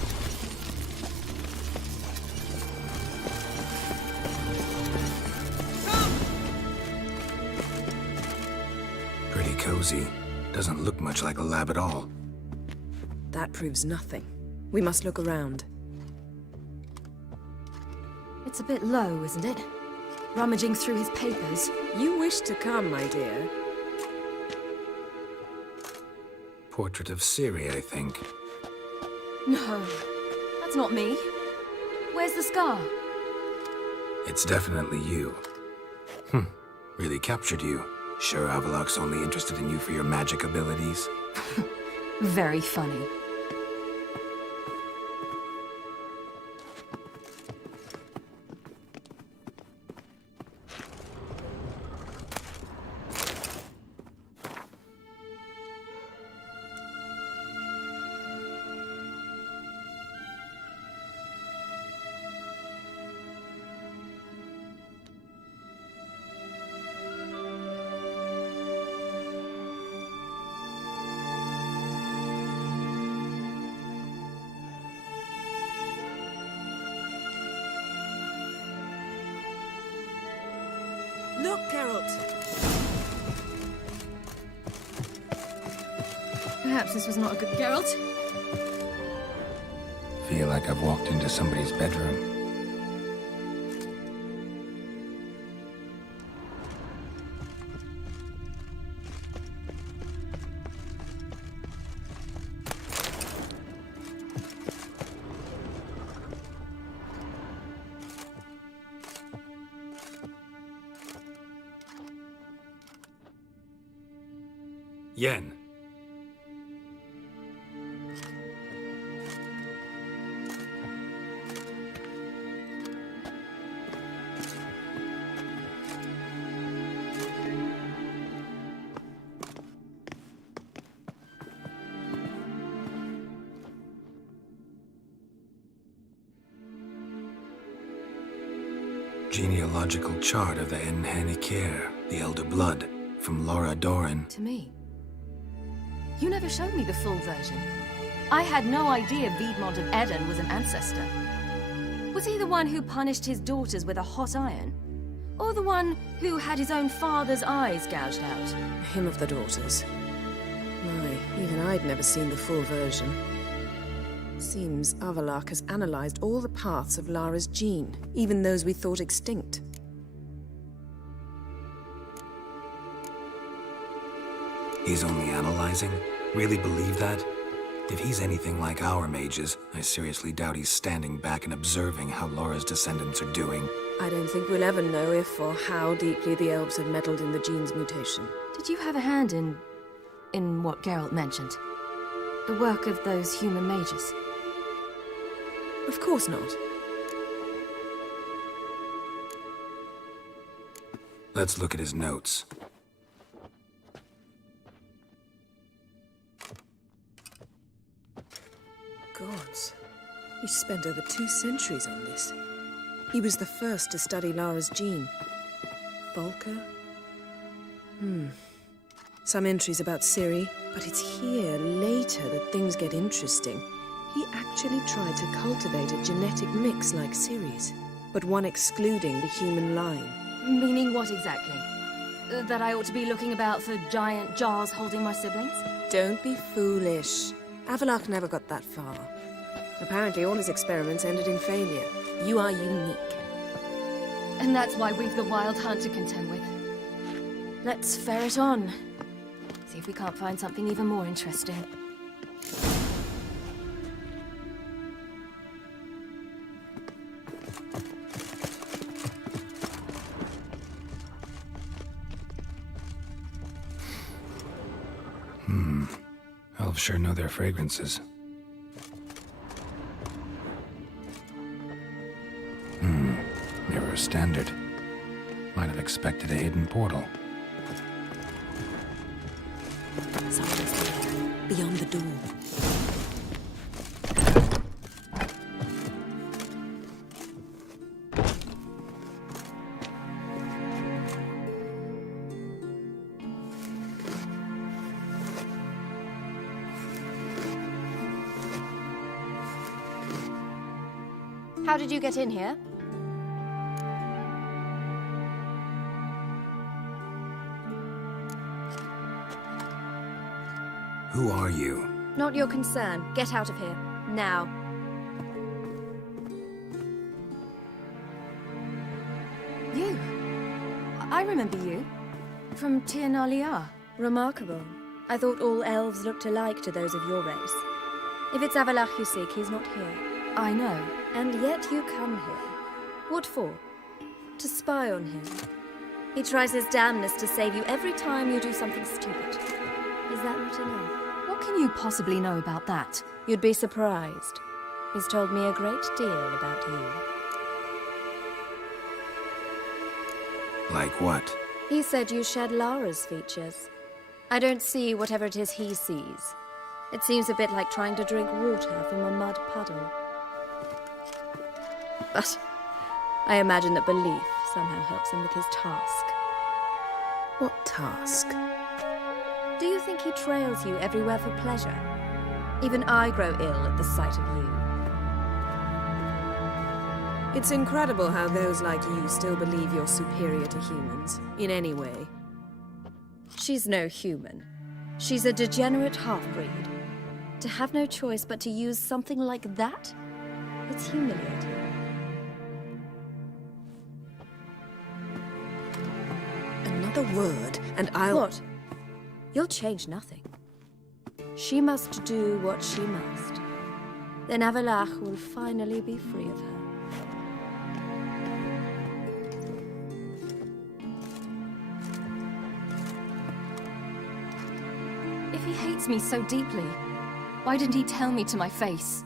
Pretty cozy. Doesn't look much like a lab at all. That proves nothing. We must look around. It's a bit low, isn't it? Rummaging through his papers. You wish to come, my dear. Portrait of Siri, I think. No, that's not me. Where's the scar? It's definitely you. Really captured you. Sure Avalok's only interested in you for your magic abilities? Very funny. Look, Geralt! Perhaps this was not a good Geralt. Feel like I've walked into somebody's bedroom. Yen. Genealogical chart of the Enhanikir, the Elder Blood, from Laura Doran. To me. You never showed me the full version. I had no idea Viedmont of Eden was an ancestor. Was he the one who punished his daughters with a hot iron? Or the one who had his own father's eyes gouged out? Him of the daughters. My, even I'd never seen the full version. Seems Avalok has analyzed all the paths of Lara's gene, even those we thought extinct. He's only analyzing? Really believe that? If he's anything like our mages, I seriously doubt he's standing back and observing how Laura's descendants are doing. I don't think we'll ever know if or how deeply the elves have meddled in the gene's mutation. Did you have a hand in what Geralt mentioned? The work of those human mages? Of course not. Let's look at his notes. Gods. He spent over 2 centuries on this. He was the first to study Lara's gene. Volker? Some entries about Ciri, but it's here, later, that things get interesting. He actually tried to cultivate a genetic mix like Ciri's, but one excluding the human line. Meaning what exactly? That I ought to be looking about for giant jars holding my siblings? Don't be foolish. Avalok never got that far. Apparently all his experiments ended in failure. You are unique. And that's why we've the Wild Hunt to contend with. Let's ferret on. See if we can't find something even more interesting. Elves sure know their fragrances. Mirror standard. Might have expected a hidden portal. Someone's there, beyond the door. How did you get in here? Who are you? Not your concern. Get out of here. Now. You? I remember you. From Tir Nalia. Remarkable. I thought all elves looked alike to those of your race. If it's Avalach you seek, he's not here. I know. And yet you come here. What for? To spy on him. He tries his damnedest to save you every time you do something stupid. Is that not enough? What can you possibly know about that? You'd be surprised. He's told me a great deal about you. Like what? He said you shared Lara's features. I don't see whatever it is he sees. It seems a bit like trying to drink water from a mud puddle. But I imagine that belief somehow helps him with his task. What task? Do you think he trails you everywhere for pleasure? Even I grow ill at the sight of you. It's incredible how those like you still believe you're superior to humans, in any way. She's no human. She's a degenerate half-breed. To have no choice but to use something like that? It's humiliating. Another word, and I'll... What? You'll change nothing. She must do what she must. Then Avalach will finally be free of her. If he hates me so deeply, why didn't he tell me to my face?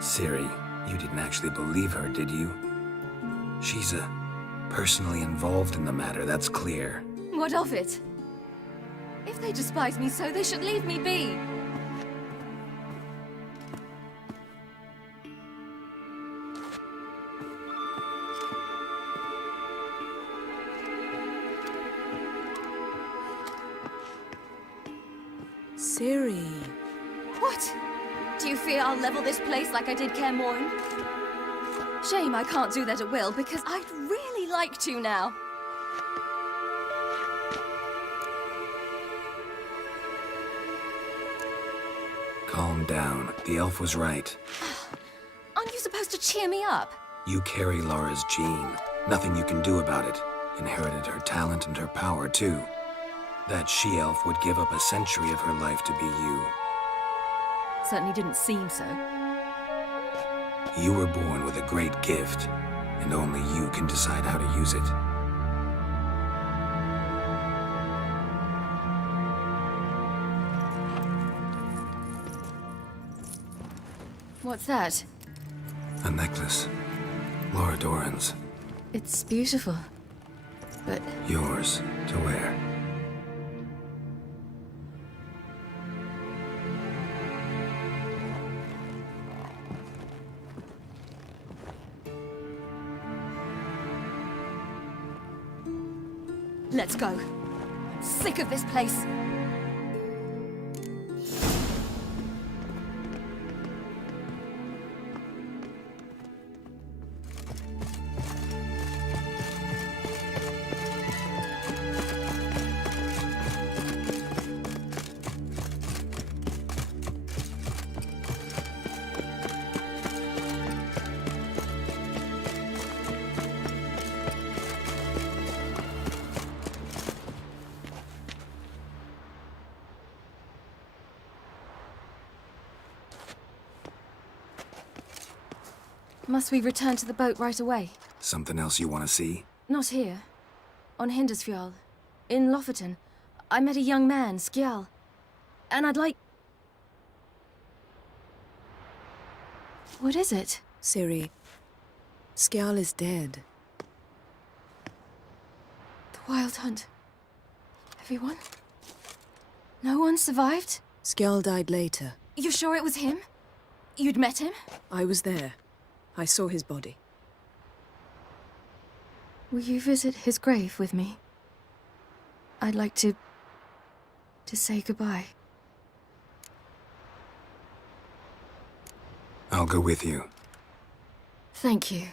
Ciri, you didn't actually believe her, did you? She's personally involved in the matter, that's clear. What of it? If they despise me so, they should leave me be. Ciri. What? Do you fear I'll level this place like I did Kaer Morhen? Shame I can't do that at will, because I'd really like to now. Calm down. The elf was right. Aren't you supposed to cheer me up? You carry Lara's gene. Nothing you can do about it. Inherited her talent and her power, too. That she-elf would give up a century of her life to be you. Certainly didn't seem so. You were born with a great gift, and only you can decide how to use it. What's that? A necklace. Lara Doran's. It's beautiful, but... Yours to wear. Let's go. I'm sick of this place. Must we return to the boat right away? Something else you want to see? Not here. On Hindersfjall. In Lofoten. I met a young man, Skjal. And I'd like... What is it? Ciri, Skjal is dead. The Wild Hunt. Everyone? No one survived? Skjal died later. You sure it was him? You'd met him? I was there. I saw his body. Will you visit his grave with me? I'd like to... To say goodbye. I'll go with you. Thank you.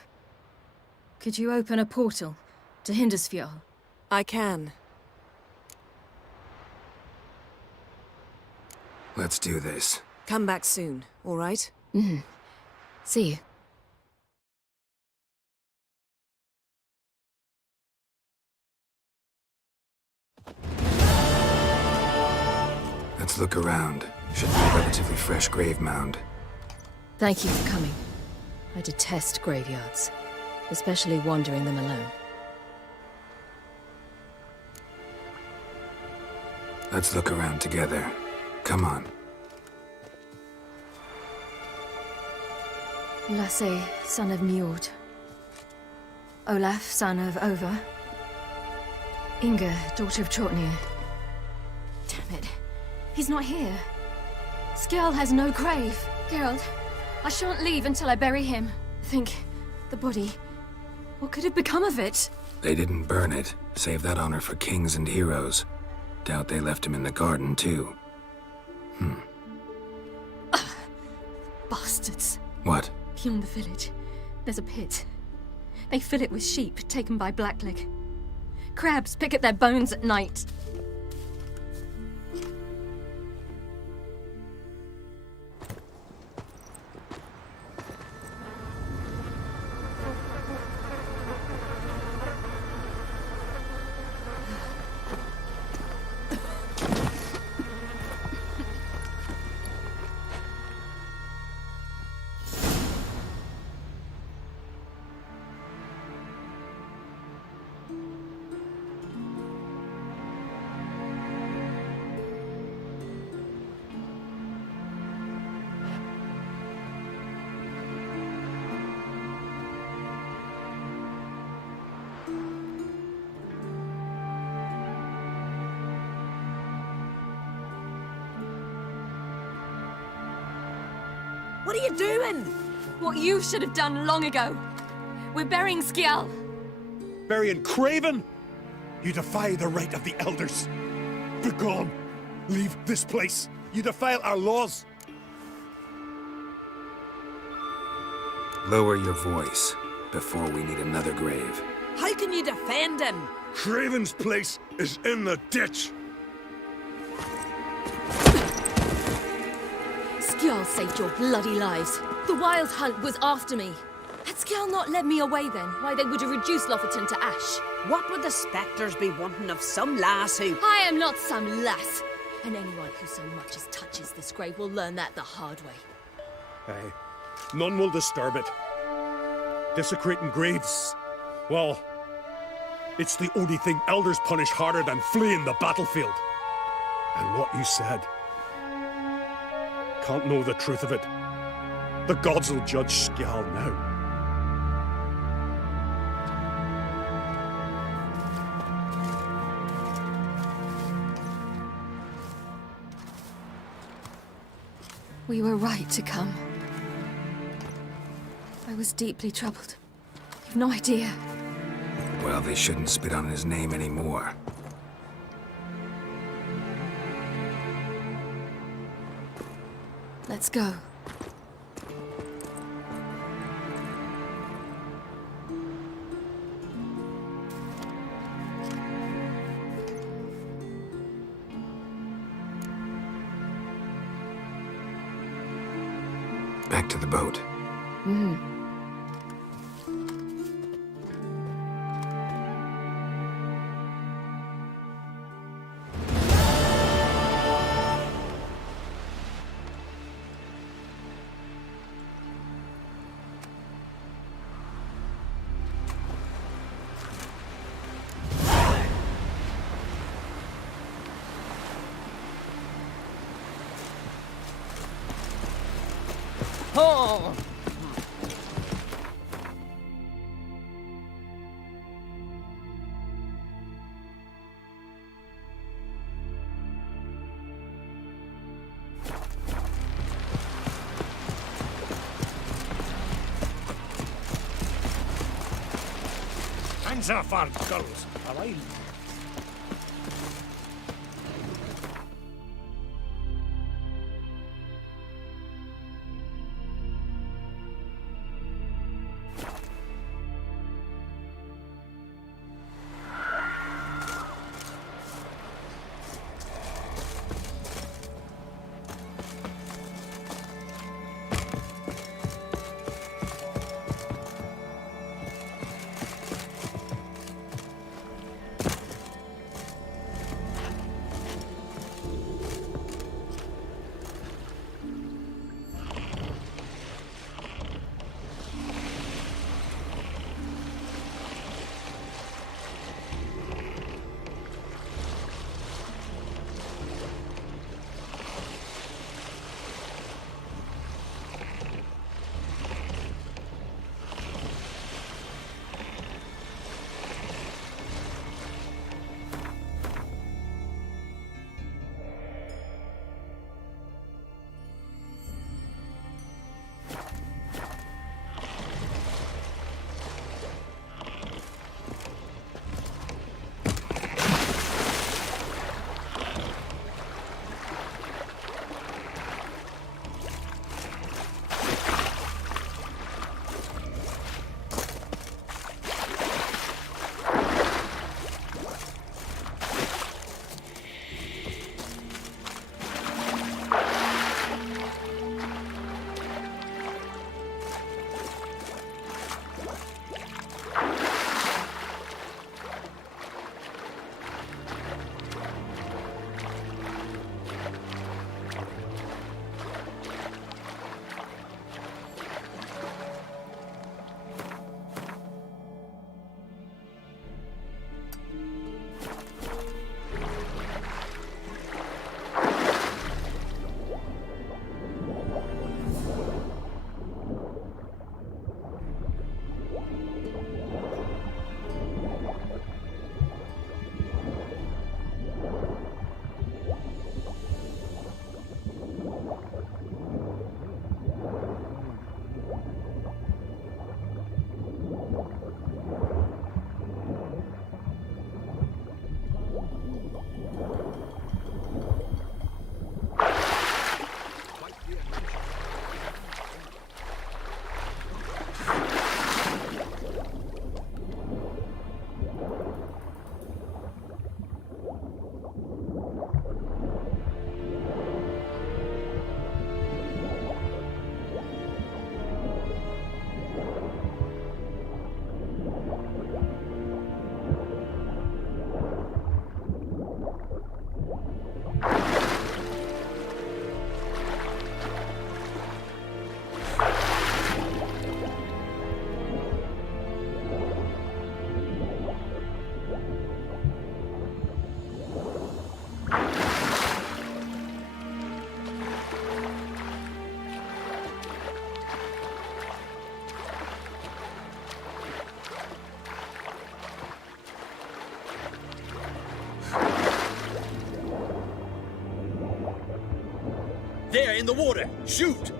Could you open a portal to Hindersfjall? I can. Let's do this. Come back soon, all right? Mm-hmm. See you. Let's look around. Should be a relatively fresh grave mound. Thank you for coming. I detest graveyards, especially wandering them alone. Let's look around together. Come on. Lasse, son of Njord. Olaf, son of Over. Inga, daughter of Trotnir. Damn it. He's not here. Skjall has no grave. Geralt, I shan't leave until I bury him. Think, the body. What could have become of it? They didn't burn it. Save that honor for kings and heroes. Doubt they left him in the garden, too. Bastards. What? Beyond the village, there's a pit. They fill it with sheep taken by Blackleg. Crabs pick at their bones at night. What are you doing? What you should have done long ago. We're burying Skjall. Burying Craven? You defy the right of the elders. Begone. Leave this place. You defile our laws. Lower your voice before we need another grave. How can you defend him? Craven's place is in the ditch. Skjall saved your bloody lives. The Wild Hunt was after me. Had Skjall not led me away then, why they would have reduced Lofoten to ash. What would the spectres be wanting of some lass who... I am not some lass. And anyone who so much as touches this grave will learn that the hard way. Aye. None will disturb it. Desecrating graves. Well, it's the only thing elders punish harder than fleeing the battlefield. And what you said. Can't know the truth of it. The gods will judge Skjall now. We were right to come. I was deeply troubled. You've no idea. Well, they shouldn't spit on his name anymore. Let's go. Back to the boat. Mm-hmm. Oh! Hands off our girls, all right? There, in the water! Shoot!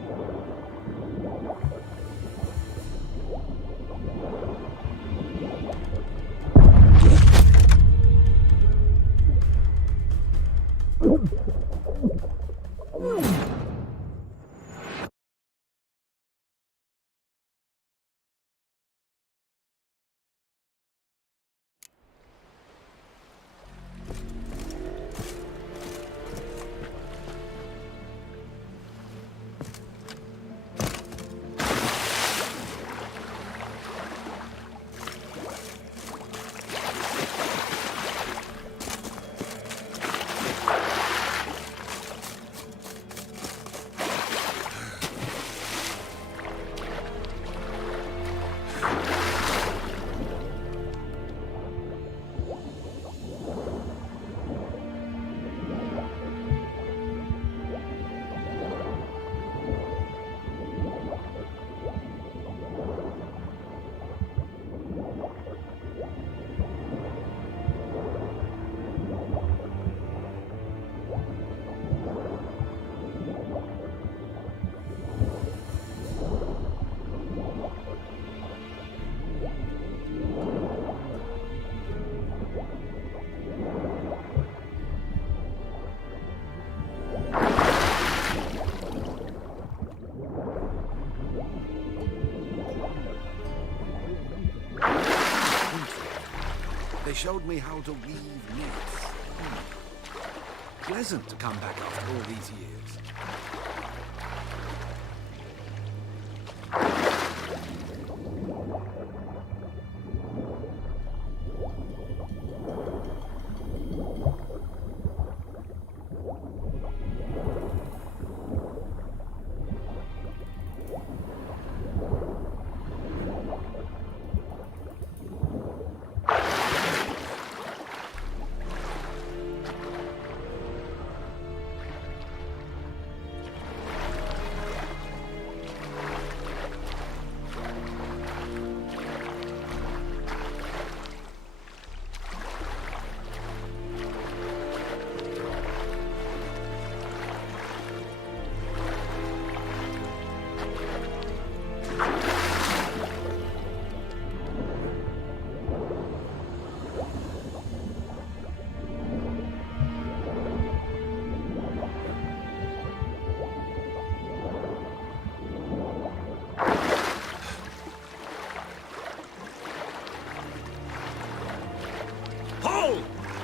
They showed me how to weave nets. Pleasant to come back after all these years.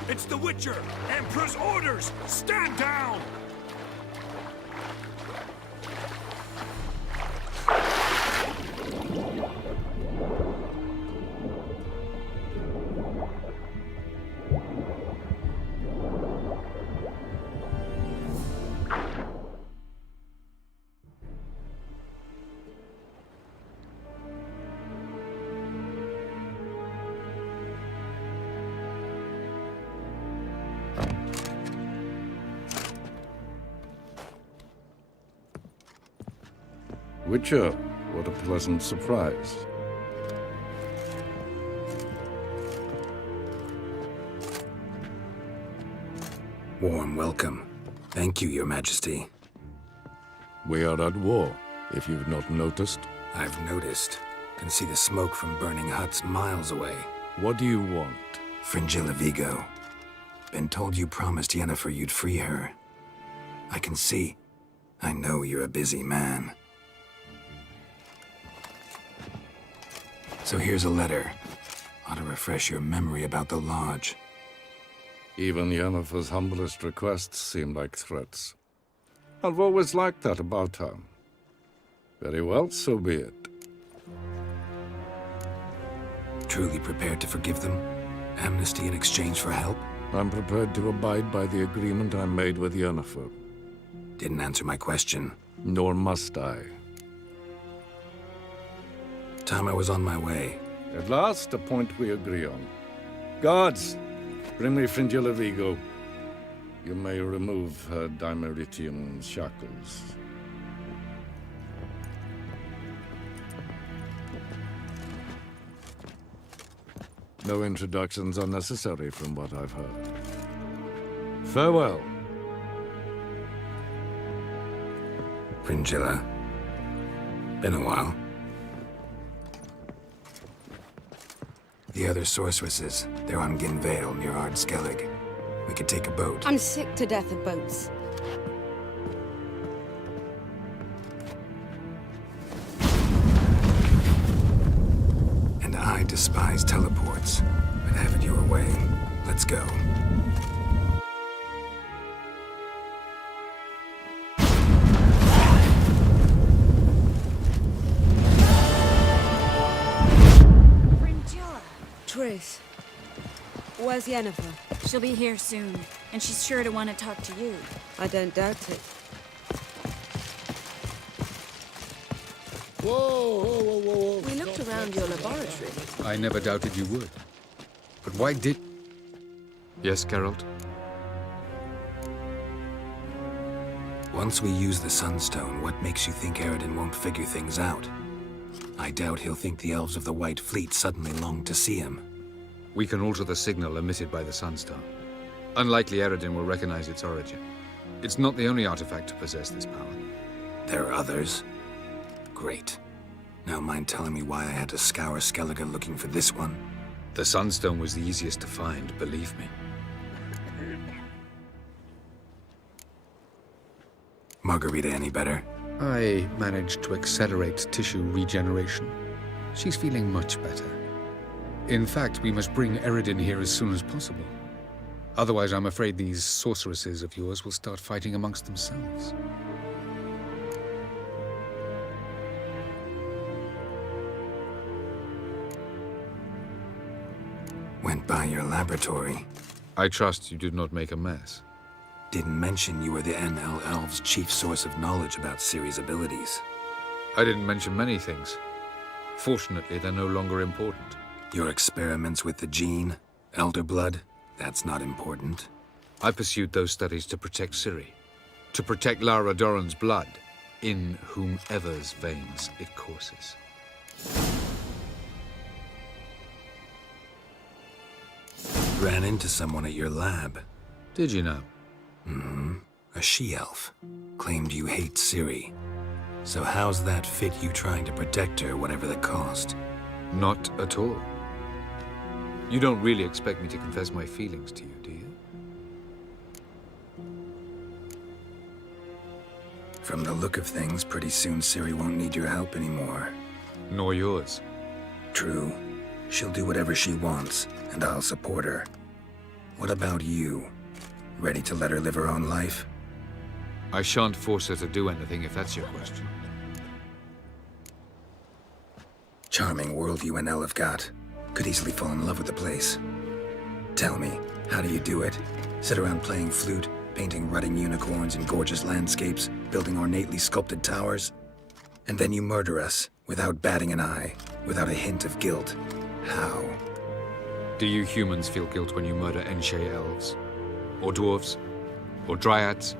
It's the Witcher! Emperor's orders! Stand down! Witcher, what a pleasant surprise. Warm welcome. Thank you, Your Majesty. We are at war, if you've not noticed. I've noticed. Can see the smoke from burning huts miles away. What do you want? Fringilla Vigo. Been told you promised Yennefer you'd free her. I can see. I know you're a busy man. So here's a letter. Ought to refresh your memory about the Lodge. Even Yennefer's humblest requests seem like threats. I've always liked that about her. Very well, so be it. Truly prepared to forgive them? Amnesty in exchange for help? I'm prepared to abide by the agreement I made with Yennefer. Didn't answer my question. Nor must I. Time I was on my way. At last, a point we agree on. Guards, bring me Fringilla Vigo. You may remove her Dimeritium shackles. No introductions are necessary from what I've heard. Farewell. Fringilla. Been a while. The other sorceresses, they're on Ginvale near Ardskellig. We could take a boat. I'm sick to death of boats. And I despise teleports. But have it your way. Let's go. Triss, where's Yennefer? She'll be here soon, and she's sure to want to talk to you. I don't doubt it. Whoa. We looked around your laboratory. I never doubted you would. But why did... Yes, Geralt? Once we use the Sunstone, what makes you think Eredin won't figure things out? I doubt he'll think the elves of the White Fleet suddenly long to see him. We can alter the signal emitted by the Sunstone. Unlikely Eredin will recognize its origin. It's not the only artifact to possess this power. There are others? Great. Now mind telling me why I had to scour Skellige looking for this one? The Sunstone was the easiest to find, believe me. Margarita any better? I managed to accelerate tissue regeneration. She's feeling much better. In fact, we must bring Eredin here as soon as possible. Otherwise, I'm afraid these sorceresses of yours will start fighting amongst themselves. Went by your laboratory. I trust you did not make a mess. Didn't mention you were the NL Elves' chief source of knowledge about Ciri's abilities. I didn't mention many things. Fortunately, they're no longer important. Your experiments with the gene, Elder Blood, that's not important. I pursued those studies to protect Ciri. To protect Lara Doran's blood, in whomever's veins it courses. Ran into someone at your lab. Did you know? A she-elf. Claimed you hate Ciri. So how's that fit you trying to protect her, whatever the cost? Not at all. You don't really expect me to confess my feelings to you, do you? From the look of things, pretty soon Ciri won't need your help anymore. Nor yours. True. She'll do whatever she wants, and I'll support her. What about you? Ready to let her live her own life? I shan't force her to do anything if that's your question. Charming world you and Elle have got. Could easily fall in love with the place. Tell me, how do you do it? Sit around playing flute, painting rutting unicorns in gorgeous landscapes, building ornately sculpted towers? And then you murder us, without batting an eye, without a hint of guilt. How? Do you humans feel guilt when you murder Enshe elves? Or dwarves? Or dryads?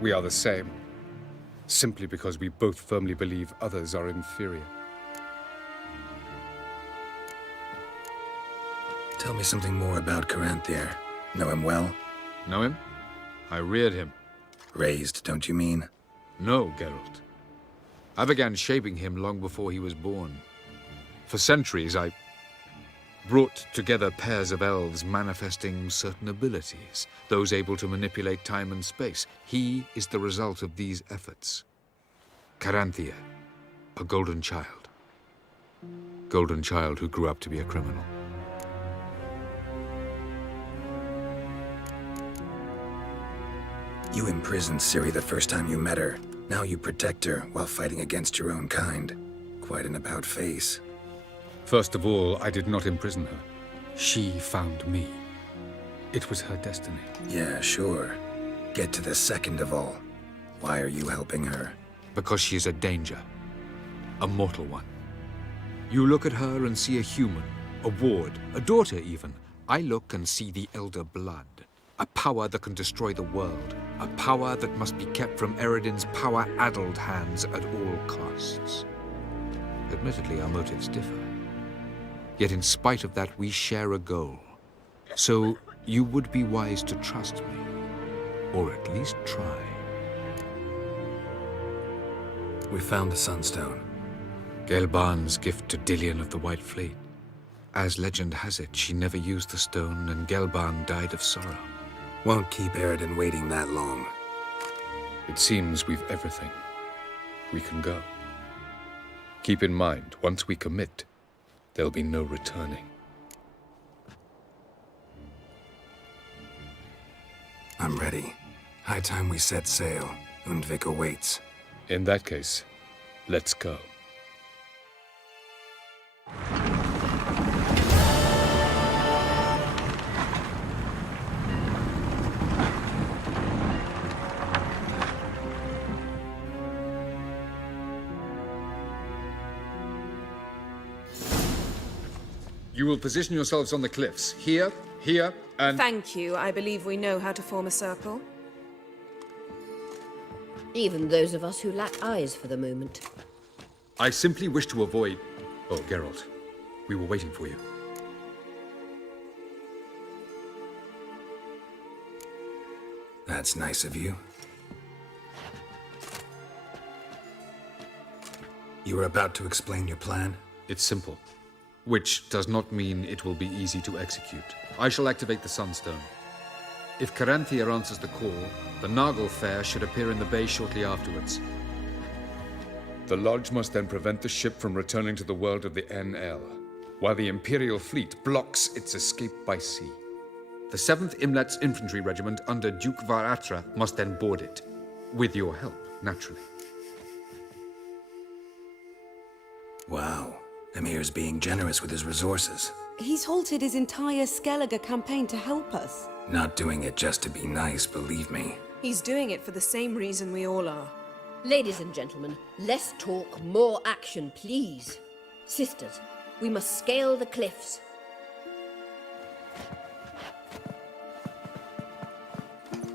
We are the same. Simply because we both firmly believe others are inferior. Tell me something more about Caranthier. Know him well? Know him? I reared him. Raised, don't you mean? No, Geralt. I began shaping him long before he was born. For centuries, brought together pairs of elves manifesting certain abilities, those able to manipulate time and space. He is the result of these efforts. Caranthea, a golden child. Golden child who grew up to be a criminal. You imprisoned Ciri the first time you met her. Now you protect her while fighting against your own kind. Quite an about-face. First of all, I did not imprison her. She found me. It was her destiny. Yeah, sure. Get to the second of all. Why are you helping her? Because she is a danger. A mortal one. You look at her and see a human, a ward, a daughter even. I look and see the Elder Blood. A power that can destroy the world. A power that must be kept from Eredin's power-addled hands at all costs. Admittedly, our motives differ. Yet in spite of that, we share a goal. So you would be wise to trust me. Or at least try. We found the Sunstone. Gelban's gift to Dillion of the White Fleet. As legend has it, she never used the stone, and Gelban died of sorrow. Won't keep Eredin waiting that long. It seems we've everything. We can go. Keep in mind, once we commit, there'll be no returning. I'm ready. High time we set sail. Undvik awaits. In that case, let's go. You will position yourselves on the cliffs. Here, here, and... Thank you. I believe we know how to form a circle. Even those of us who lack eyes for the moment. I simply wish to avoid... Oh, Geralt. We were waiting for you. That's nice of you. You were about to explain your plan? It's simple. Which does not mean it will be easy to execute. I shall activate the Sunstone. If Caranthea answers the call, the Naglfar should appear in the bay shortly afterwards. The Lodge must then prevent the ship from returning to the world of the NL, while the Imperial fleet blocks its escape by sea. The 7th Imlet's Infantry Regiment under Duke Varatra must then board it. With your help, naturally. Wow. Emir's being generous with his resources. He's halted his entire Skellige campaign to help us. Not doing it just to be nice, believe me. He's doing it for the same reason we all are. Ladies and gentlemen, less talk, more action, please. Sisters, we must scale the cliffs.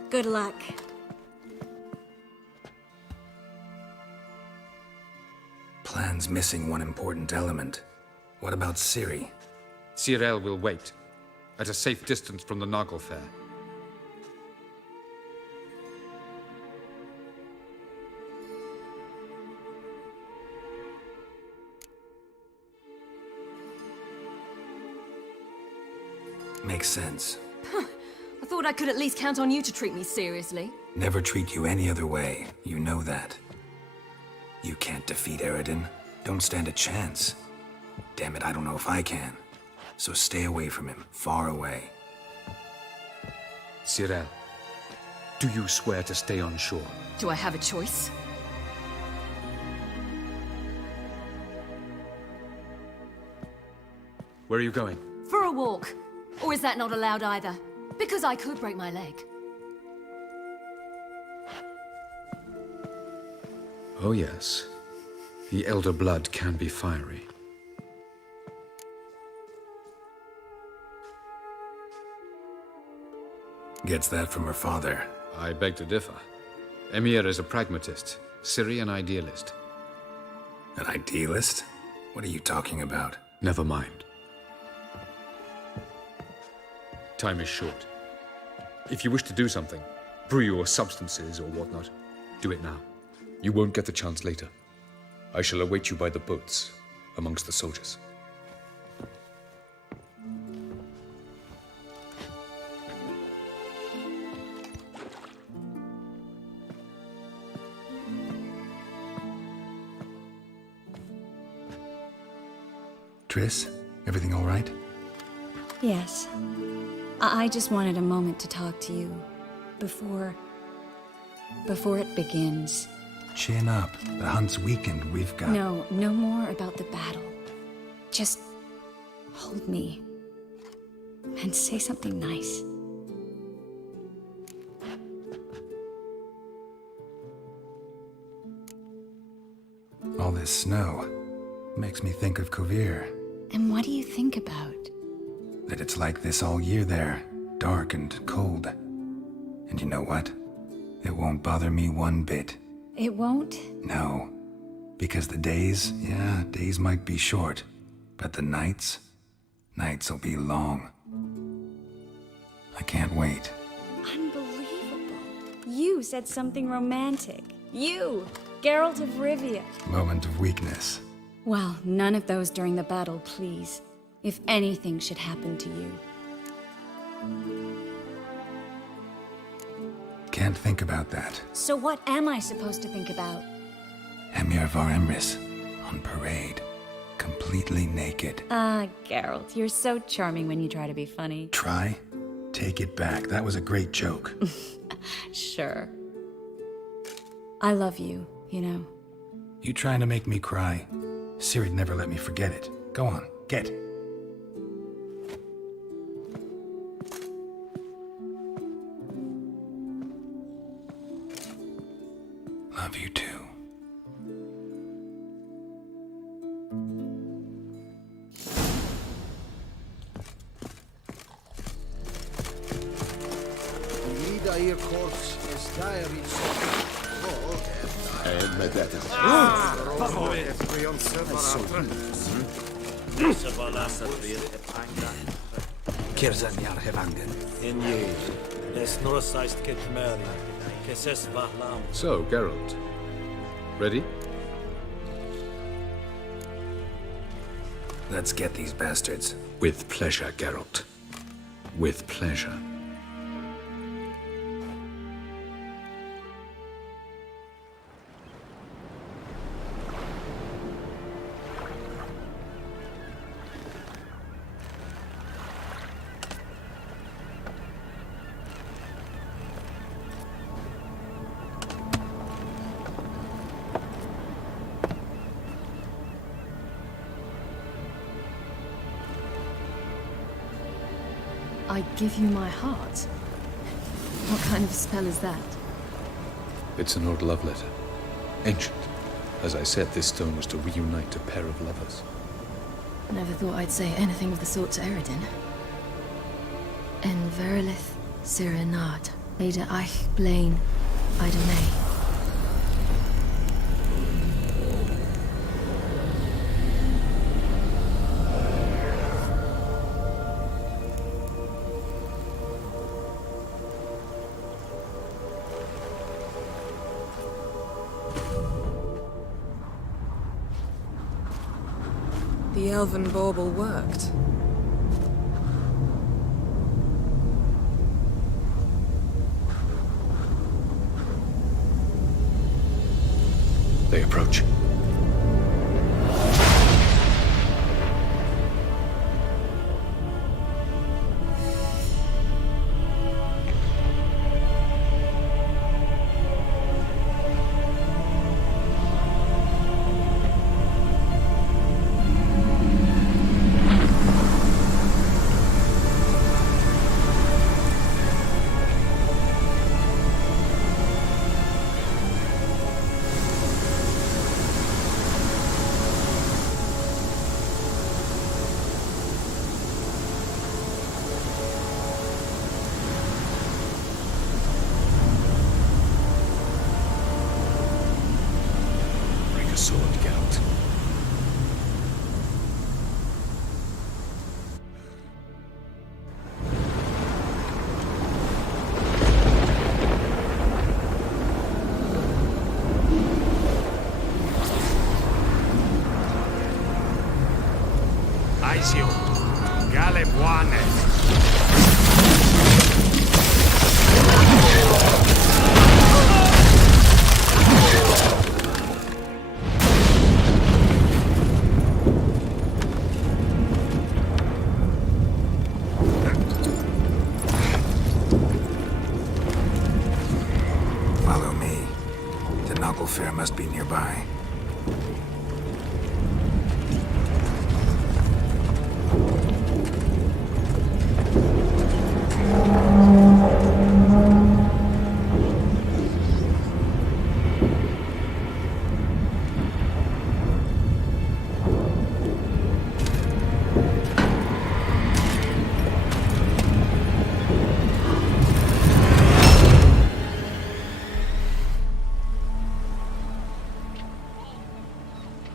Good luck. Plan's missing one important element. What about Ciri? Cyril will wait, at a safe distance from the Naglfar. Makes sense. I thought I could at least count on you to treat me seriously. Never treat you any other way. You know that. You can't defeat Eredin. Don't stand a chance. Damn it, I don't know if I can. So stay away from him. Far away. Cyril, do you swear to stay on shore? Do I have a choice? Where are you going? For a walk. Or is that not allowed either? Because I could break my leg. Oh yes. The Elder Blood can be fiery. Gets that from her father. I beg to differ. Emir is a pragmatist, Ciri an idealist. An idealist? What are you talking about? Never mind. Time is short. If you wish to do something, brew your substances or whatnot, do it now. You won't get the chance later. I shall await you by the boats, amongst the soldiers. Triss, everything all right? Yes. I just wanted a moment to talk to you before it begins. Chin up. The hunt's weakened. We've got... No more about the battle. Just hold me and say something nice. All this snow makes me think of Kovir. And what do you think about? That it's like this all year there, dark and cold. And you know what? It won't bother me one bit. It won't? No. Because the days might be short. But the nights will be long. I can't wait. Unbelievable. You said something romantic. You, Geralt of Rivia. Moment of weakness. Well, none of those during the battle, please. If anything should happen to you. Can't think about that. So what am I supposed to think about? Emir Var Emrys on parade. Completely naked. Ah, Geralt, you're so charming when you try to be funny. Try? Take it back. That was a great joke. Sure. I love you, you know. You trying to make me cry? Ciri'd never let me forget it. Go on, get. Love you too. So, Geralt. Ready? Let's get these bastards. With pleasure, Geralt. With pleasure. I give you my heart? What kind of spell is that? It's an old love letter. Ancient. As I said, this stone was to reunite a pair of lovers. Never thought I'd say anything of the sort to Eredin. En verilith Sirenad, Ada Eich Blaine, Ida May. The elven bauble worked. They approach. must be nearby.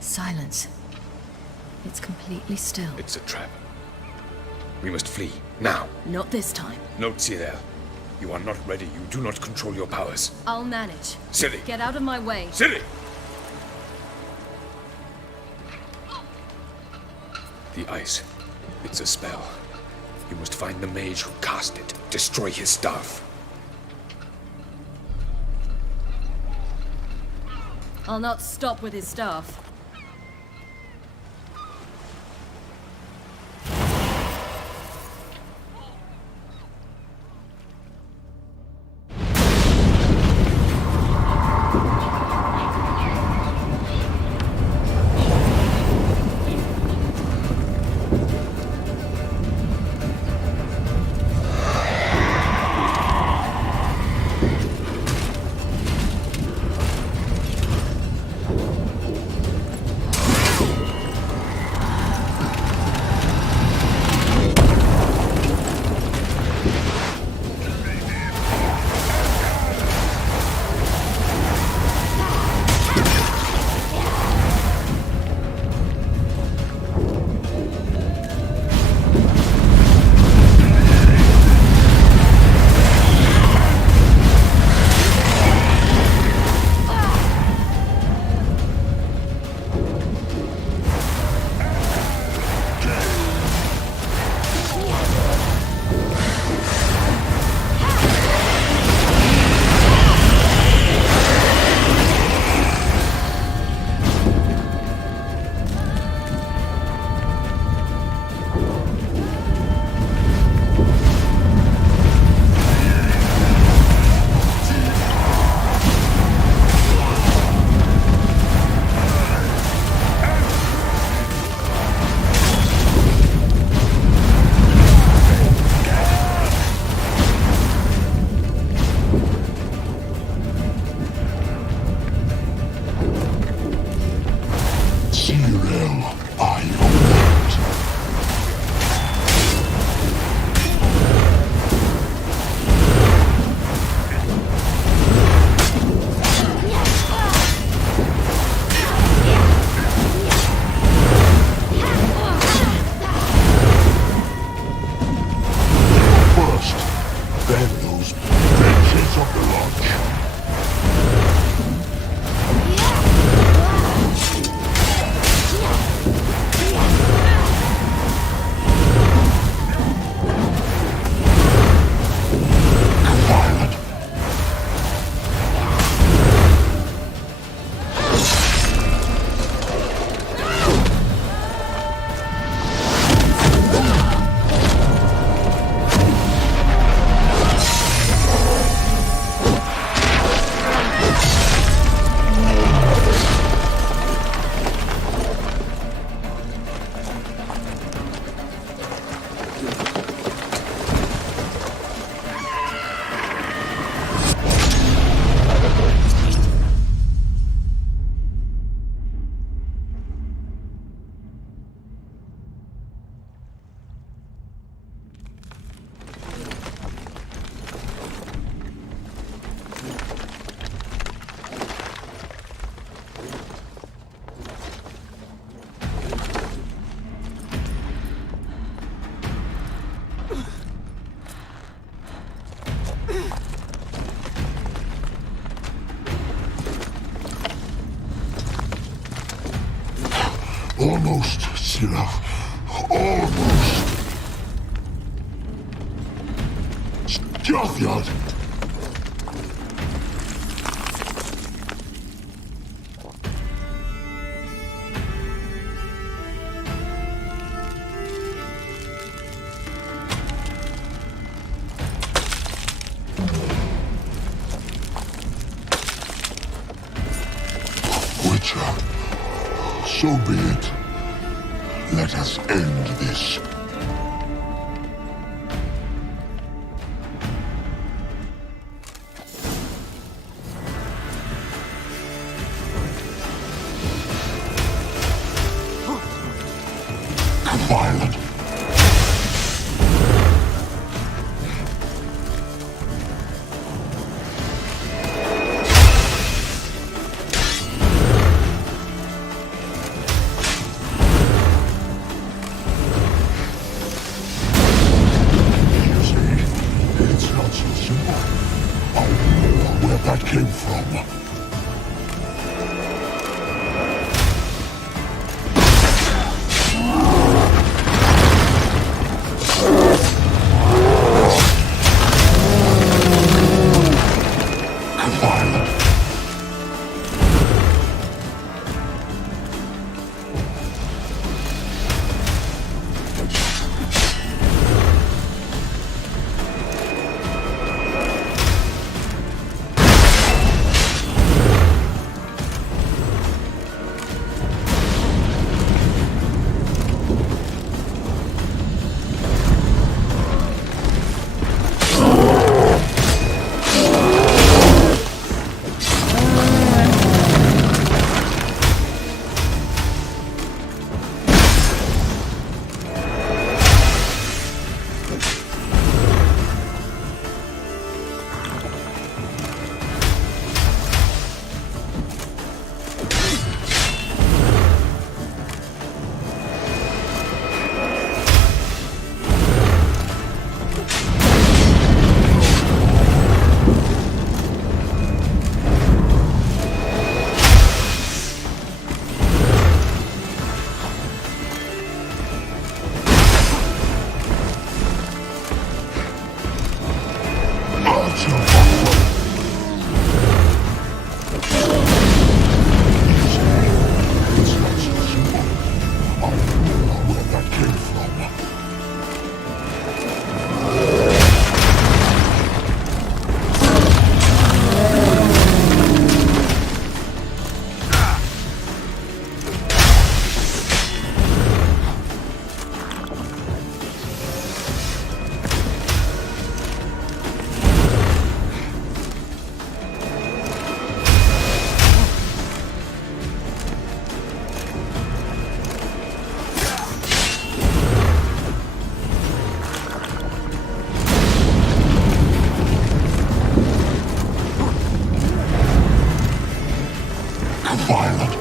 Silence. It's completely still. It's a trap. We must flee, now. Not this time. Note, Cyril. You are not ready. You do not control your powers. I'll manage. Ciri! Get out of my way. Ciri! The ice. It's a spell. You must find the mage who cast it. Destroy his staff. I'll not stop with his staff. Almost, Sirach. Almost. Stjafjad. future. So be it. Let us end this. Violent. That came from. Violent.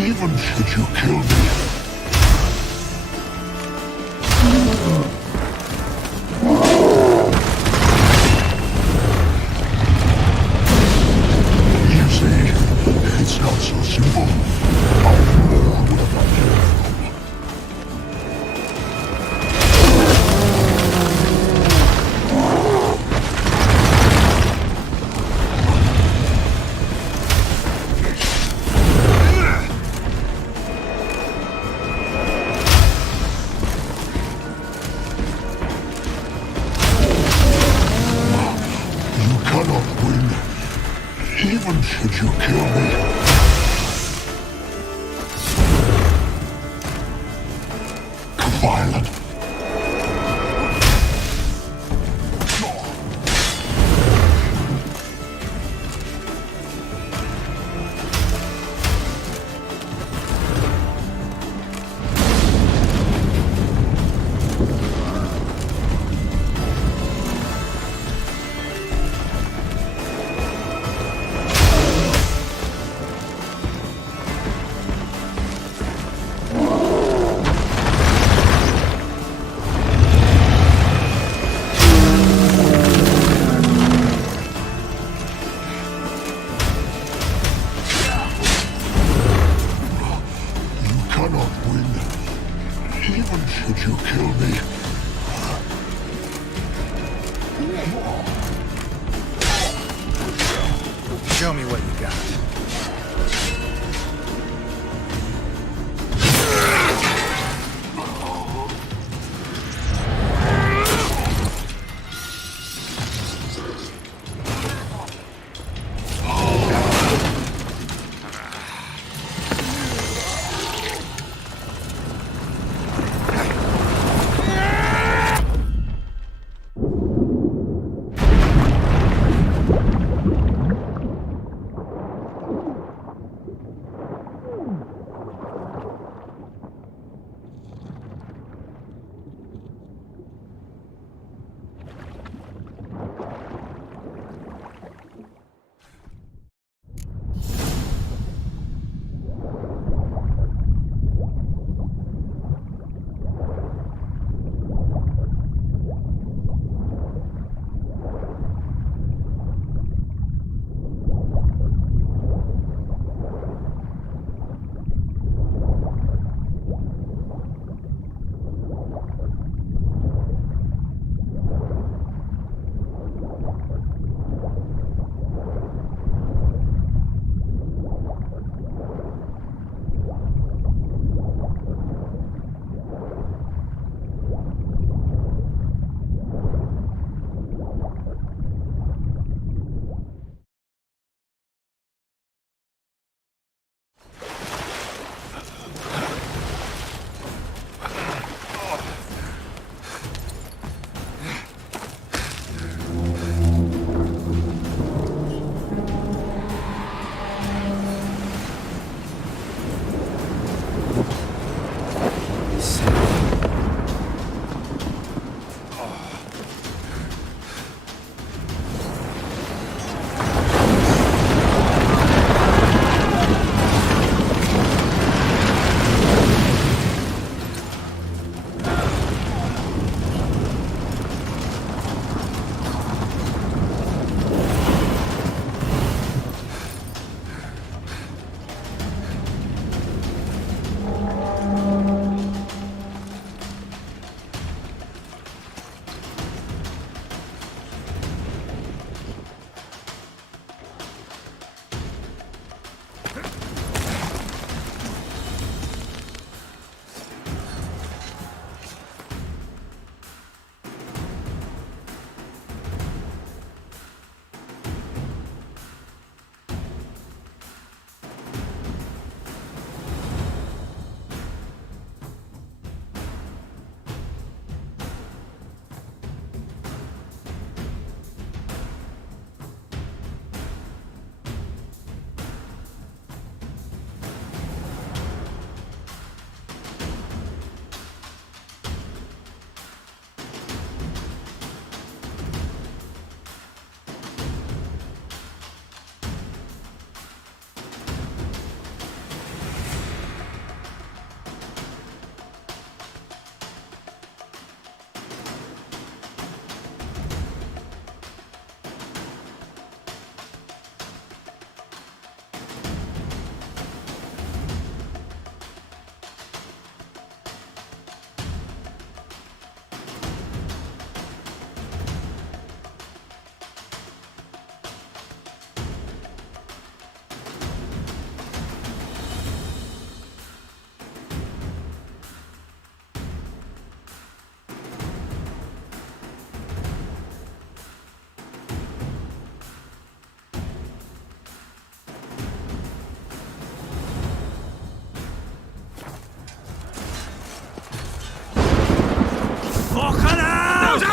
Even should you kill me. You see, it's not so simple. I'm more where that came from. should you kill me? Show me what you got.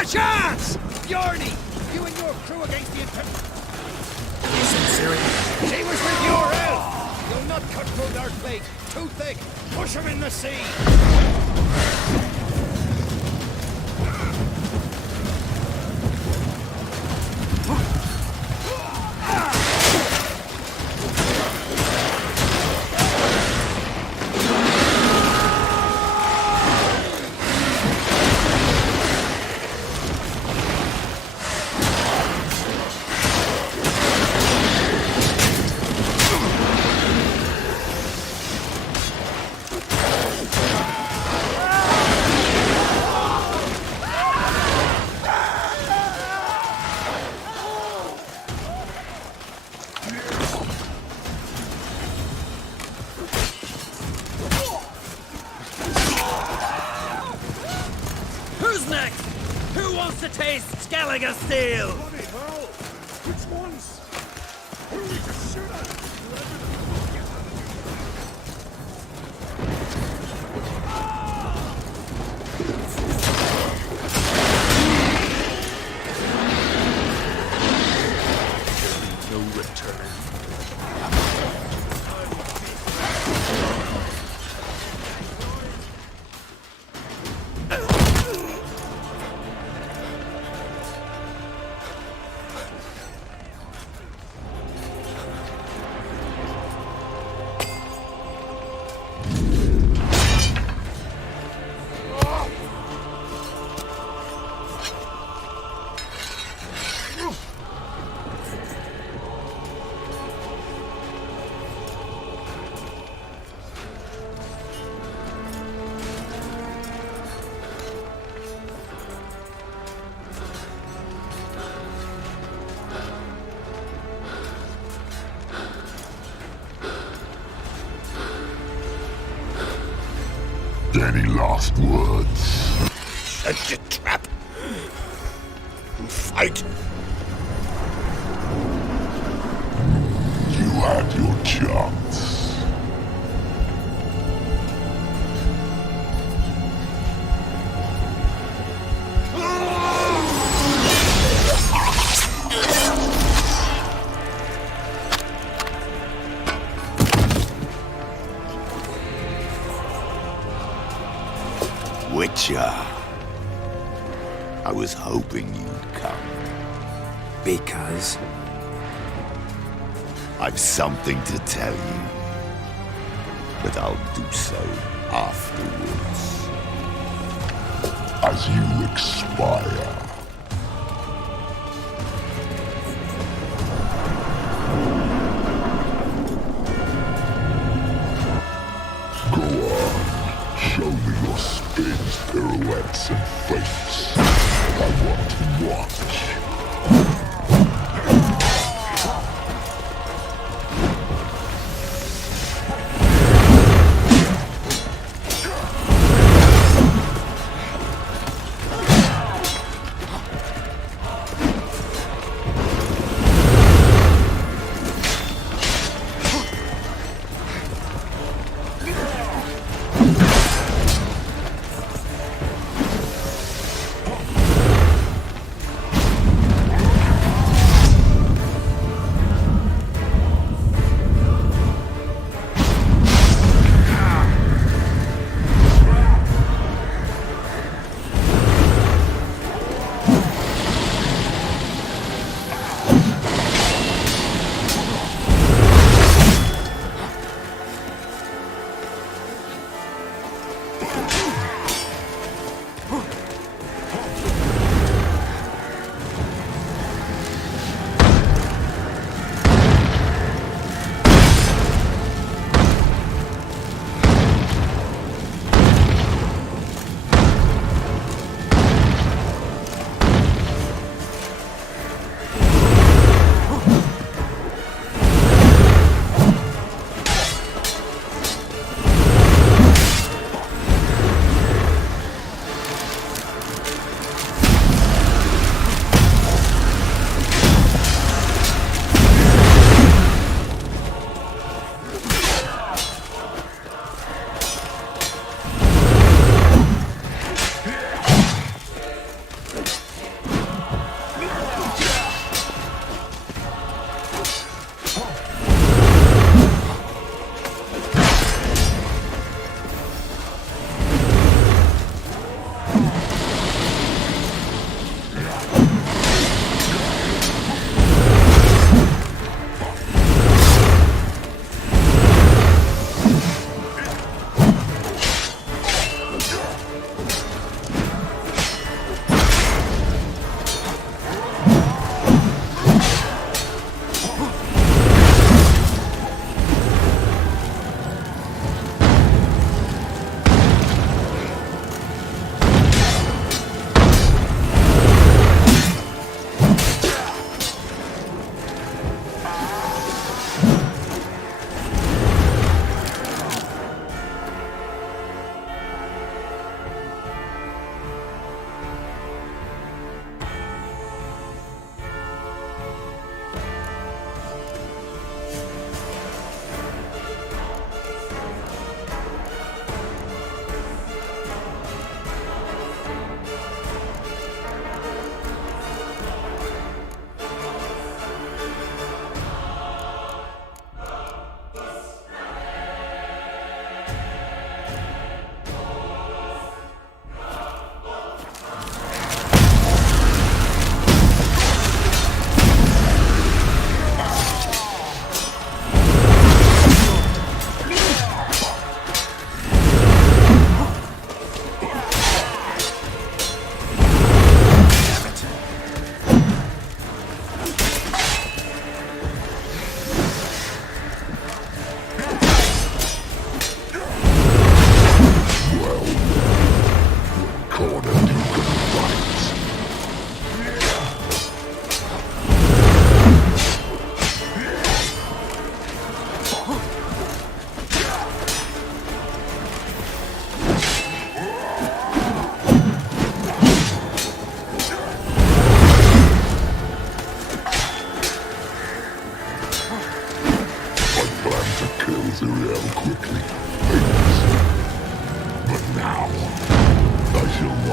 Chance! Yarny, you and your crew against the She was with your elf! You'll not cut through their fate. Too thick. Push her in the sea. to taste Skellige steel! Bloody hell! Which ones? Who are we to shoot at? No return. Any last words? Shut your trap. And fight. You had your chance. Witcher. I was hoping you'd come. Because? I've something to tell you. But I'll do so afterwards. As you expire. Show me your spins, pirouettes, and feints. I want to watch.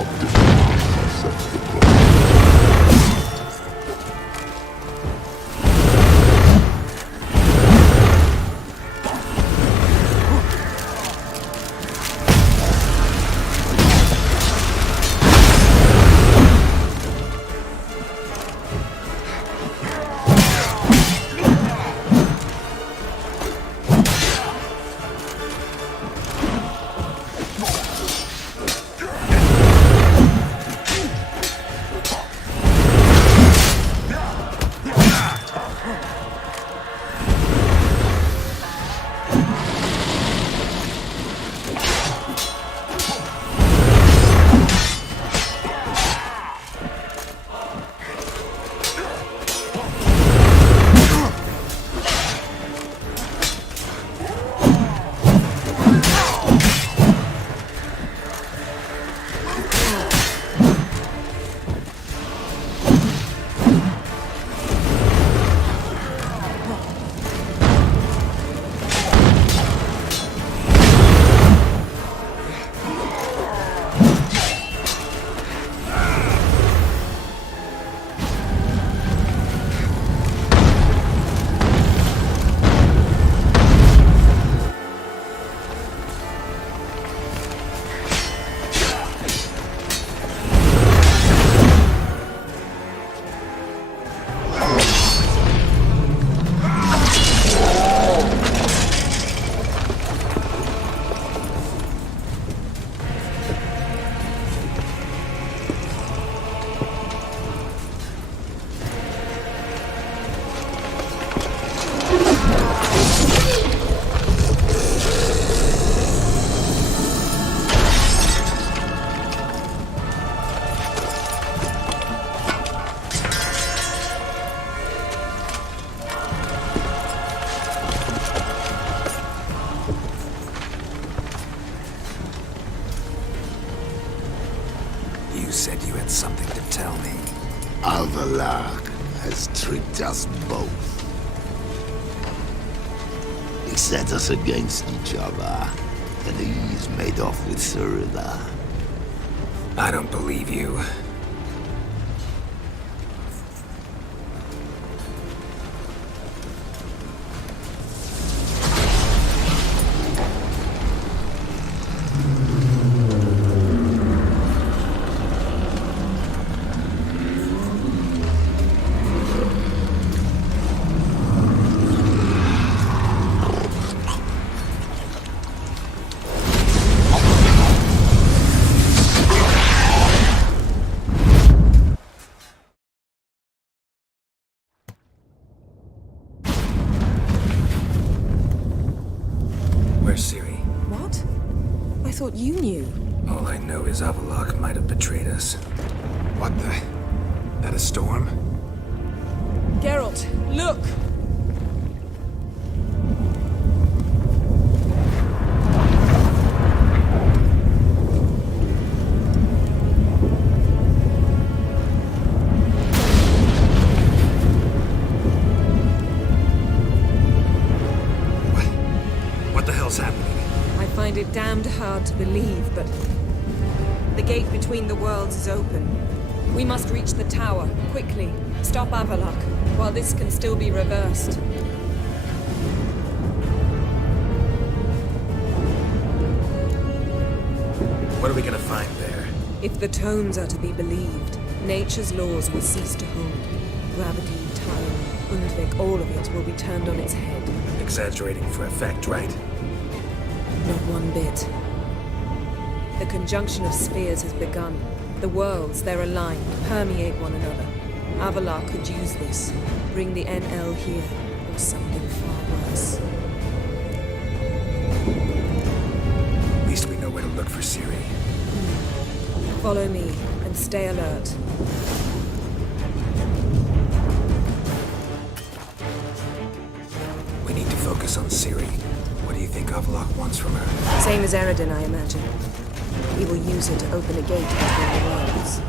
not deny myself the blood. You said you had something to tell me. Avallac'h has tricked us both. He set us against each other, and he's made off with Cyrilla. I don't believe you. Where's Ciri? What? I thought you knew. All I know is Avallac'h might have betrayed us. What the? That a storm? Geralt, look! What the hell's happening? I find it damned hard to believe, but the gate between the worlds is open. We must reach the tower, quickly. Stop Avallac'h, while this can still be reversed. What are we gonna find there? If the tomes are to be believed, nature's laws will cease to hold. Gravity, time, Undvik, all of it will be turned on its head. Exaggerating for effect, right? Not one bit. The conjunction of spheres has begun. The worlds, they're aligned, permeate one another. Avallac'h could use this. Bring the NL here, or something far worse. At least we know where to look for Ciri. Follow me, and stay alert. We need to focus on Ciri. What do you think Avallac'h wants from her? Same as Eredin, I imagine. He will use her to open a gate between the worlds.